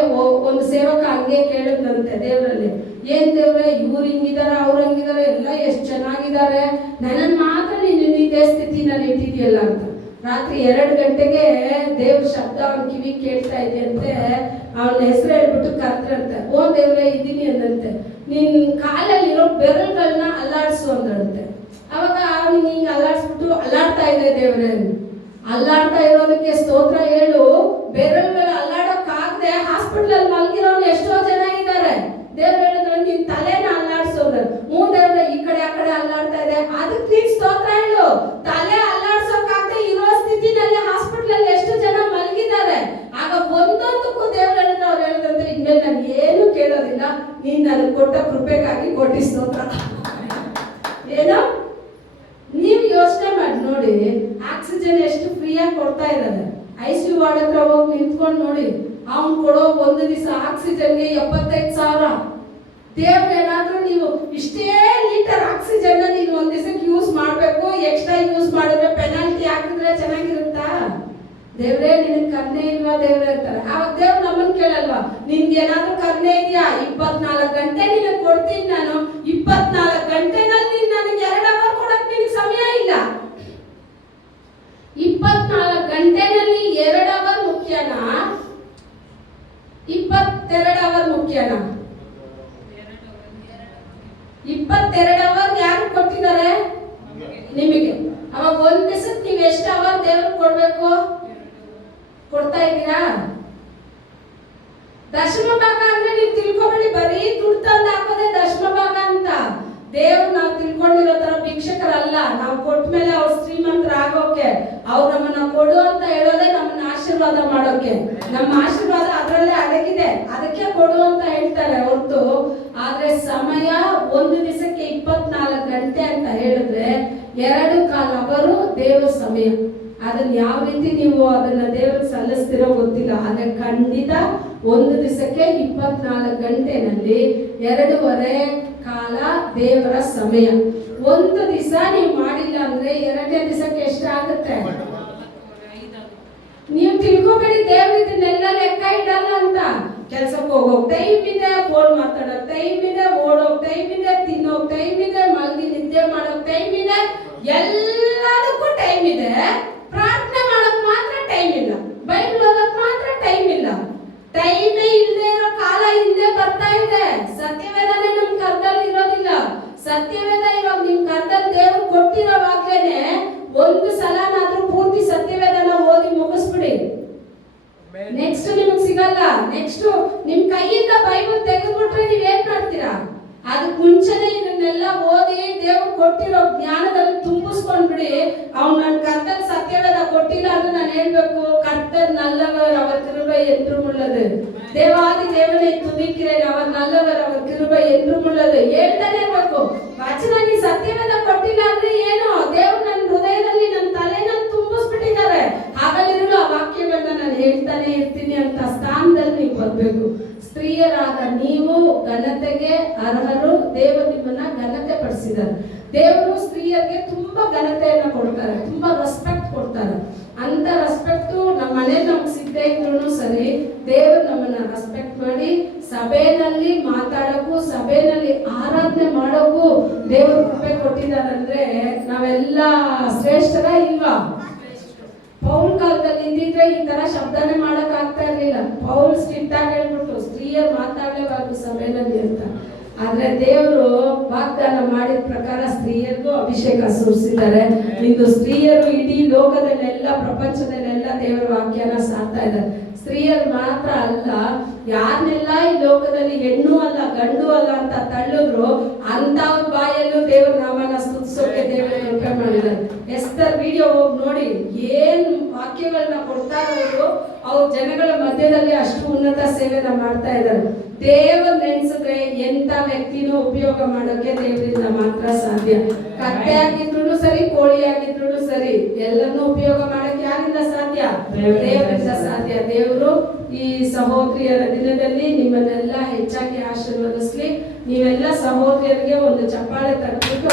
ಒಂದು ಸೇವಕ ಹಂಗೆ ಕೇಳಿದಂತೆ ದೇವರಲ್ಲಿ, ಏನ್ ದೇವ್ರೆ ಇವ್ರು ಹಿಂಗಿದಾರೆ, ಅವ್ರು ಹಂಗಿದಾರೆ, ಎಲ್ಲ ಎಷ್ಟು ಚೆನ್ನಾಗಿದ್ದಾರೆ, ನನ್ನ ಮಾತ್ರ ನೀನು ಇದೇ ಸ್ಥಿತಿನಲ್ಲಿ ಇಟ್ಟಿದ್ಯಲ್ಲ ಅಂತ. ರಾತ್ರಿ 2 ಗಂಟೆಗೆ ದೇವ್ರ ಶಬ್ದ ಅವನ ಕಿವಿ ಕೇಳ್ತಾ ಇದೆಯಂತೆ. ಅವನ ಹೆಸರು ಹೇಳ್ಬಿಟ್ಟು ಕರ್ತರಂತೆ. ಓ ದೇವ್ರೆ ಇದ್ದೀನಿ ಅಂದಂತೆ. ನಿನ್ ಕಾಲಲ್ಲಿರೋ ಬೆರಳುಗಳನ್ನ ಅಲ್ಲಾಡ್ಸು ಅಂದಂತೆ. ಅವಾಗ ಅವನಿಗೆ ಹಿಂಗೆ ಅಲ್ಲಾಡ್ಸ್ಬಿಟ್ಟು, ಅಲ್ಲಾಡ್ತಾ ಇದೆ ದೇವ್ರೆ, ಅಲ್ಲಾಡ್ತಾ ಇರೋದಕ್ಕೆ ಸ್ತೋತ್ರ ಹೇಳು. ಬೆರಳುಗಳು ಅಲ್ಲಾಡೋಕ್ಕಾಗದೆ ಹಾಸ್ಪಿಟಲ್ ಮಲಗಿರೋನು ಎಷ್ಟೋ ಜನ ಇದ್ದಾರೆ. ದೇವ್ರು ಹೇಳಿದ್ರು, ನಿನ್ ತಲೆನ ಅಲ್ಲಾಡ್ಸೋದು. ದೇವ್ರೆ ಈ ಕಡೆ ಆ ಕಡೆ ಅಲ್ಲಾಡ್ತಾ ಇದೆ, ಅದಕ್ಕೆ ನೀನ್ ಸ್ತೋತ್ರ ಹೇಳು. ತಲೆ ಅಲ್ಲಾಡ್ಸೋಕ್ಕಾಗದೆ ಇರೋ ಸ್ಥಿತಿನಲ್ಲಿ ಹಾಸ್ಪಿಟಲ್ ಎಷ್ಟು ಜನ ಮಲಗಿದ್ದಾರೆ. ಆಗ ಒಂದೊಂದಕ್ಕೂ ದೇವ್ರು ಹೇಳಿದ್ರೆ, ಅವ್ರು ಹೇಳಿದಂದ್ರೆ, ಇನ್ಮೇಲೆ ನಾನು ಏನು ಕೇಳೋದಿಲ್ಲ, ನೀನ್ ನನಗೆ ಕೊಟ್ಟ ಕೃಪೆಗಾಗಿ ಕೋಟಿ ಸ್ತೋತ್ರ. ಏನೋ ನೀವು ಯೋಚನೆ ಮಾಡಿ ನೋಡಿ, ಆಕ್ಸಿಜನ್ ಎಷ್ಟು ಫ್ರೀಯಾಗಿ ಕೊಡ್ತಾ ಇದ್ದಾರೆ. ICU ವಾರ್ಡ್ ಹತ್ರ ಹೋಗಿ ನಿಂತ್ಕೊಂಡು ನೋಡಿ, ಅವ್ನು ಕೊಡೋ ಒಂದು ದಿವಸ ಆಕ್ಸಿಜನ್ಗೆ 75,000. ದೇವ್ರು ಏನಾದ್ರೂ ನೀವು ಇಷ್ಟೇ ಲೀಟರ್ ಆಕ್ಸಿಜನ್ ನೀನು ಒಂದ್ ದಿವಸಕ್ಕೆ ಯೂಸ್ ಮಾಡ್ಬೇಕು, ಎಕ್ಸ್ಟ್ರಾ ಯೂಸ್ ಮಾಡಿದ್ರೆ ಪೆನಾಲ್ಟಿ ಹಾಕಿದ್ರೆ ಚೆನ್ನಾಗಿರುತ್ತಾ? ದೇವ್ರೇ ನಿನಗೆ ಕರ್ಣೆ ಇಲ್ವಾ ದೇವ್ರೆ ಅಂತಾರೆ. ಆವಾಗ ದೇವ್ರು ನಮ್ಮನ್ನ ಕೇಳಲ್ವಾ, ನಿನ್ಗೆ ಏನಾದ್ರೂ ಕರ್ಣೆ ಇದೆಯಾ? 24 ಗಂಟೆ ನಿನಗೆ ಕೊಡ್ತೀನಿ ನಾನು. 24 ಗಂಟೆನಲ್ಲಿ ನನಗೆ 2 ಅವರ್ ಕೊಡಕ್ ನಿನಗೆ ಸಮಯ ಇಲ್ಲ. 24 ಗಂಟೆನಲ್ಲಿ 2 ಅವರ್ ಮುಖ್ಯನಾ? 22 ಅವರ್ ಮುಖ್ಯನಾ? 22 ಅವರ್ ಯಾರು ಕೊಟ್ಟಿದ್ದಾರೆ? ನಿಮಗೆ. ಅವಾಗ ಒಂದ್ ದಿವಸಕ್ಕೆ ನೀವು ಎಷ್ಟು ಅವರ್ ದೇವ್ರಿಗೆ ಕೊಡ್ಬೇಕು? ಕೊಡ್ತಾ ಇದ್ದೀರಾ? ದಶಮ ಭಾಗ ಅಂದ್ರೆ ನೀವು ತಿಳ್ಕೊಬೇಡಿ, ಬರೀ ದುಡ್ಡು ತಂದು ಹಾಕೋದೇ ದಶಮ ಭಾಗ ಅಂತ. ದೇವ್ರು ನಾವು ತಿಳ್ಕೊಂಡಿರೋ ತರ ಭಿಕ್ಷಕರಲ್ಲ. ನಾವು ಕೊಟ್ಟ ಮೇಲೆ ಅವ್ರು ಶ್ರೀಮಂತರ ಆಗೋಕೆ, ಅವ್ರು ನಮ್ಮನ್ನ ಕೊಡು ಅಂತ ಹೇಳೋದೇ ನಮ್ಮನ್ನ ಆಶೀರ್ವಾದ ಮಾಡೋಕೆ. ನಮ್ಮ ಆಶೀರ್ವಾದ ಅದರಲ್ಲೇ ಅಡಗಿದೆ, ಅದಕ್ಕೆ ಕೊಡು ಅಂತ ಹೇಳ್ತಾರೆ ಹೊರತು. ಆದ್ರೆ ಸಮಯ ಒಂದು ದಿವಸಕ್ಕೆ 24 ಗಂಟೆ ಅಂತ ಹೇಳಿದ್ರೆ 2.25 ಅವರು ದೇವರ ಸಮಯ. ಅದನ್ನ ಯಾವ ರೀತಿ ನೀವು ಅದನ್ನ ದೇವರಿಗೆ ಸಲ್ಲಿಸ್ತಿರೋ ಗೊತ್ತಿಲ್ಲ. ಆದ್ರೆ ಖಂಡಿತ ಒಂದು ದಿವಸಕ್ಕೆ 24 ಗಂಟೆನಲ್ಲಿ 2.5 ಕಾಲ ದೇವರ ಸಮಯ. ಒಂದು ದಿವಸ ನೀವು ಮಾಡಿಲ್ಲ ಅಂದ್ರೆ 2ನೇ ದಿವಸಕ್ಕೆ ಎಷ್ಟಾಗುತ್ತೆ? ನೀವು ತಿಳ್ಕೊಬೇಡಿ ದೇವ್ರು ಇದನ್ನೆಲ್ಲ ಲೆಕ್ಕ ಇಡಲ್ಲ ಅಂತ. ಕೆಲ್ಸಕ್ಕೆ ಹೋಗೋಕ್ ಟೈಮ್ ಇದೆ, ಫೋನ್ ಮಾತಾಡೋಕ್ ಟೈಮ್ ಇದೆ, ಓಡೋಕ್ ಟೈಮ್ ಇದೆ, ತಿನ್ನೋಕ್ ಟೈಮ್ ಇದೆ, ಮಲಗಿ ನಿದ್ದೆ ಮಾಡೋಕ್ ಟೈಮ್ ಇದೆ, ಎಲ್ಲದಕ್ಕೂ ಟೈಮ್ ಇದೆ. ಪ್ರಾರ್ಥನೆ ಮಾಡೋಕ್ ಮಾತ್ರ ಟೈಮ್ ಇಲ್ಲ, ಬೈಬಲ್ ಓದೋಕ್ ಮಾತ್ರ ಟೈಮ್ ಇಲ್ಲ. ಟೈಮೇ ಇಲ್ಲದೆ ಇರೋ ಕಾಲ ಹಿಂದೆ ಬರ್ತಾ ಇದೆ. ಸತ್ಯವೇದನೆ ನಮ್ ಕರ್ದಲ್ಲಿ ಇರೋದಿಲ್ಲ. ಸತ್ಯವೇದ ಇವಾಗ ನಿಮ್ ಕರ್ದಲ್ಲಿ ದೇವ್ರು ಕೊಟ್ಟಿರೋವಾಗ್ಲೇನೆ ಒಂದು ಸಲನಾದ್ರೂ ಪೂರ್ತಿ ಸತ್ಯವೇದನ ಓದಿ ಮುಗಿಸ್ಬಿಡಿ. ನೆಕ್ಸ್ಟ್ ನಿಮಗೆ ಸಿಗಲ್ಲ. ನೆಕ್ಸ್ಟ್ ನಿಮ್ ಕೈಯಿಂದ ಬೈಬಲ್ ತೆಗೆದ್ಬಿಟ್ರೆ ನೀವ್ ಏನ್ ಮಾಡ್ತೀರಾ? ಅದಕ್ಕೆ ಮುಂಚೆನೆ ಇದನ್ನೆಲ್ಲ ಓದಿ ದೇವ್ರು ಕೊಟ್ಟಿರೋ ಜ್ಞಾನದಲ್ಲಿ ತುಂಬಿಸ್ಕೊಂಡ್ಬಿಡಿ. ಅವ್ನು ನನ್ನ ಕರ್ತನ ಸತ್ಯವೇದ ಕೊಟ್ಟಿಲ್ಲ ಅಂದ್ರೆ ನಾನು ಹೇಳ್ಬೇಕು, ಕರ್ತನ್ நல்லவர், அவர் கிருபை என்றும் உள்ளது. தேவாதி தேவனை துதிக்கிறேன், அவர் நல்லவர், அவர் கிருபை என்றும் உள்ளது ಹೇಳ್ತಾನೆ ಇರ್ಬೇಕು. ವಚನ ನೀ ಸತ್ಯವೇದ ಕೊಟ್ಟಿಲ್ಲ ಅಂದ್ರೆ ಏನು? ದೇವ್ರು ನನ್ನ ಹೃದಯದಲ್ಲಿ ನನ್ನ ತಲೆನ ತುಂಬಿಸ್ಬಿಟ್ಟಿದ್ದಾರೆ. ಹಾಗಲ್ಲಿರಲು ಆ ವಾಕ್ಯಗಳನ್ನ ನಾನು ಹೇಳ್ತಾನೆ ಇರ್ತೀನಿ ಅಂತ ಸ್ಥಾನದಲ್ಲಿ ನೀವು ಬರ್ಬೇಕು. ಸ್ತ್ರೀಯರಾದ ನೀವು ಘನತೆಗೆ ಅರ್ಹರು. ದೇವರು ನಿಮ್ಮನ್ನ ಘನತೆ ಪಡಿಸಿದ್ದಾರೆ. ದೇವರು ಸ್ತ್ರೀಯರಿಗೆ ತುಂಬಾ ಘನತೆಯನ್ನ ಕೊಡ್ತಾರೆ, ತುಂಬಾ ರೆಸ್ಪೆಕ್ಟ್ ಕೊಡ್ತಾರೆ. ಅಂತ ರೆಸ್ಪೆಕ್ಟ್ ನಮ್ಮ ಮನೇಲಿ ನಮ್ಗೆ ಸಿಗದೆ ಇದ್ರು ಸರಿ, ದೇವರು ನಮ್ಮನ್ನ ರೆಸ್ಪೆಕ್ಟ್ ಮಾಡಿ ಸಭೆಯಲ್ಲಿ ಮಾತಾಡೋಕ್ಕೂ ಸಭೆಯಲ್ಲಿ ಆರಾಧನೆ ಮಾಡೋಕ್ಕೂ ದೇವರು ಕೃಪೆ ಕೊಟ್ಟಿದ್ದಾರೆ. ಅಂದ್ರೆ ನಾವೆಲ್ಲ ಶ್ರೇಷ್ಠರ ಇಲ್ವಾ? ಪೌಲ್ ಕಾಲದಲ್ಲಿ ಇದ್ದಿದ್ರೆ ಈ ತರ ಶಬ್ದನೆ ಮಾಡಕ್ ಆಗ್ತಾ ಇರ್ಲಿಲ್ಲ. ಪೌಲ್ ಸ್ಟ್ರಿಕ್ಟ್ ಆಗಿ ಹೇಳ್ಬಿಟ್ಟು ಸ್ತ್ರೀಯರು ಮಾತಾಡ್ಲೇಬಾರ್ದು ಸಭೆಯಲ್ಲಿ ಅಂತ. ಆದ್ರೆ ದೇವರು ವಾಗ್ದಾನ ಮಾಡಿದ ಪ್ರಕಾರ ಸ್ತ್ರೀಯರಿಗೂ ಅಭಿಷೇಕ ಸುರಿಸಿದ್ದಾರೆ. ಇಂದು ಸ್ತ್ರೀಯರು ಇಡೀ ಲೋಕದಲ್ಲೆಲ್ಲ ಪ್ರಪಂಚದಲ್ಲೆಲ್ಲ ದೇವರ ವಾಕ್ಯನ ಸಾರ್ತಾ ಇದ್ದಾರೆ. ಸ್ತ್ರೀಯರು ಮಾತ್ರ ಅಲ್ಲ, ಯಾರನ್ನೆಲ್ಲ ಈ ಲೋಕದಲ್ಲಿ ಹೆಣ್ಣು ಅಲ್ಲ ಗಂಡು ಅಲ್ಲ ಅಂತ ತಳ್ಳಿದ್ರು ಅಂತವ್ರ ಬಾಯಲ್ಲೂ ದೇವ್ರ ನಾಮನ ಸ್ತುತಿಸೋಕೆ ದೇವರ ಕೃಪೆ ಮಾಡಿದ್ದಾರೆ. ಎಸ್ತರ್ ವಿಡಿಯೋ ಹೋಗಿ ನೋಡಿ, ಏನ್ ವಾಕ್ಯಗಳನ್ನ ಕೊಡ್ತಾ ಇರೋರು. ಅವ್ರ ಜನಗಳ ಮಧ್ಯದಲ್ಲಿ ಅಷ್ಟು ಉನ್ನತ ಸೇವೆನ ಮಾಡ್ತಾ ಇದ್ದಾರೆ. ದೇವರು ನೆನ್ಸಿದ್ರೆ ಎಂತ ವ್ಯಕ್ತಿನೂ ಉಪಯೋಗ ಮಾಡೋಕೆ ದೇವರಿಂದ ಮಾತ್ರ ಸಾಧ್ಯ. ಕತ್ತೆ ಆಗಿದ್ರು ಸರಿ, ಕೋಳಿ ಆಗಿದ್ರು ಸರಿ, ಎಲ್ಲರನ್ನೂ ಉಪಯೋಗ ಮಾಡಕ್ಕೆ ಯಾರಿಂದ ಸಾಧ್ಯ? ದೇವರಿಂದ ಸಾಧ್ಯ. ದೇವರು ಈ ಸಹೋದರಿಯರ ದಿನದಲ್ಲಿ ನಿಮ್ಮನ್ನೆಲ್ಲ ಹೆಚ್ಚಾಗಿ ಆಶೀರ್ವದಿಸ್ಲಿ. ನೀವೆಲ್ಲ ಸಹೋದರಿಯರಿಗೆ ಒಂದು ಚಪ್ಪಾಳೆ ತಟ್ಬಿಟ್ಟು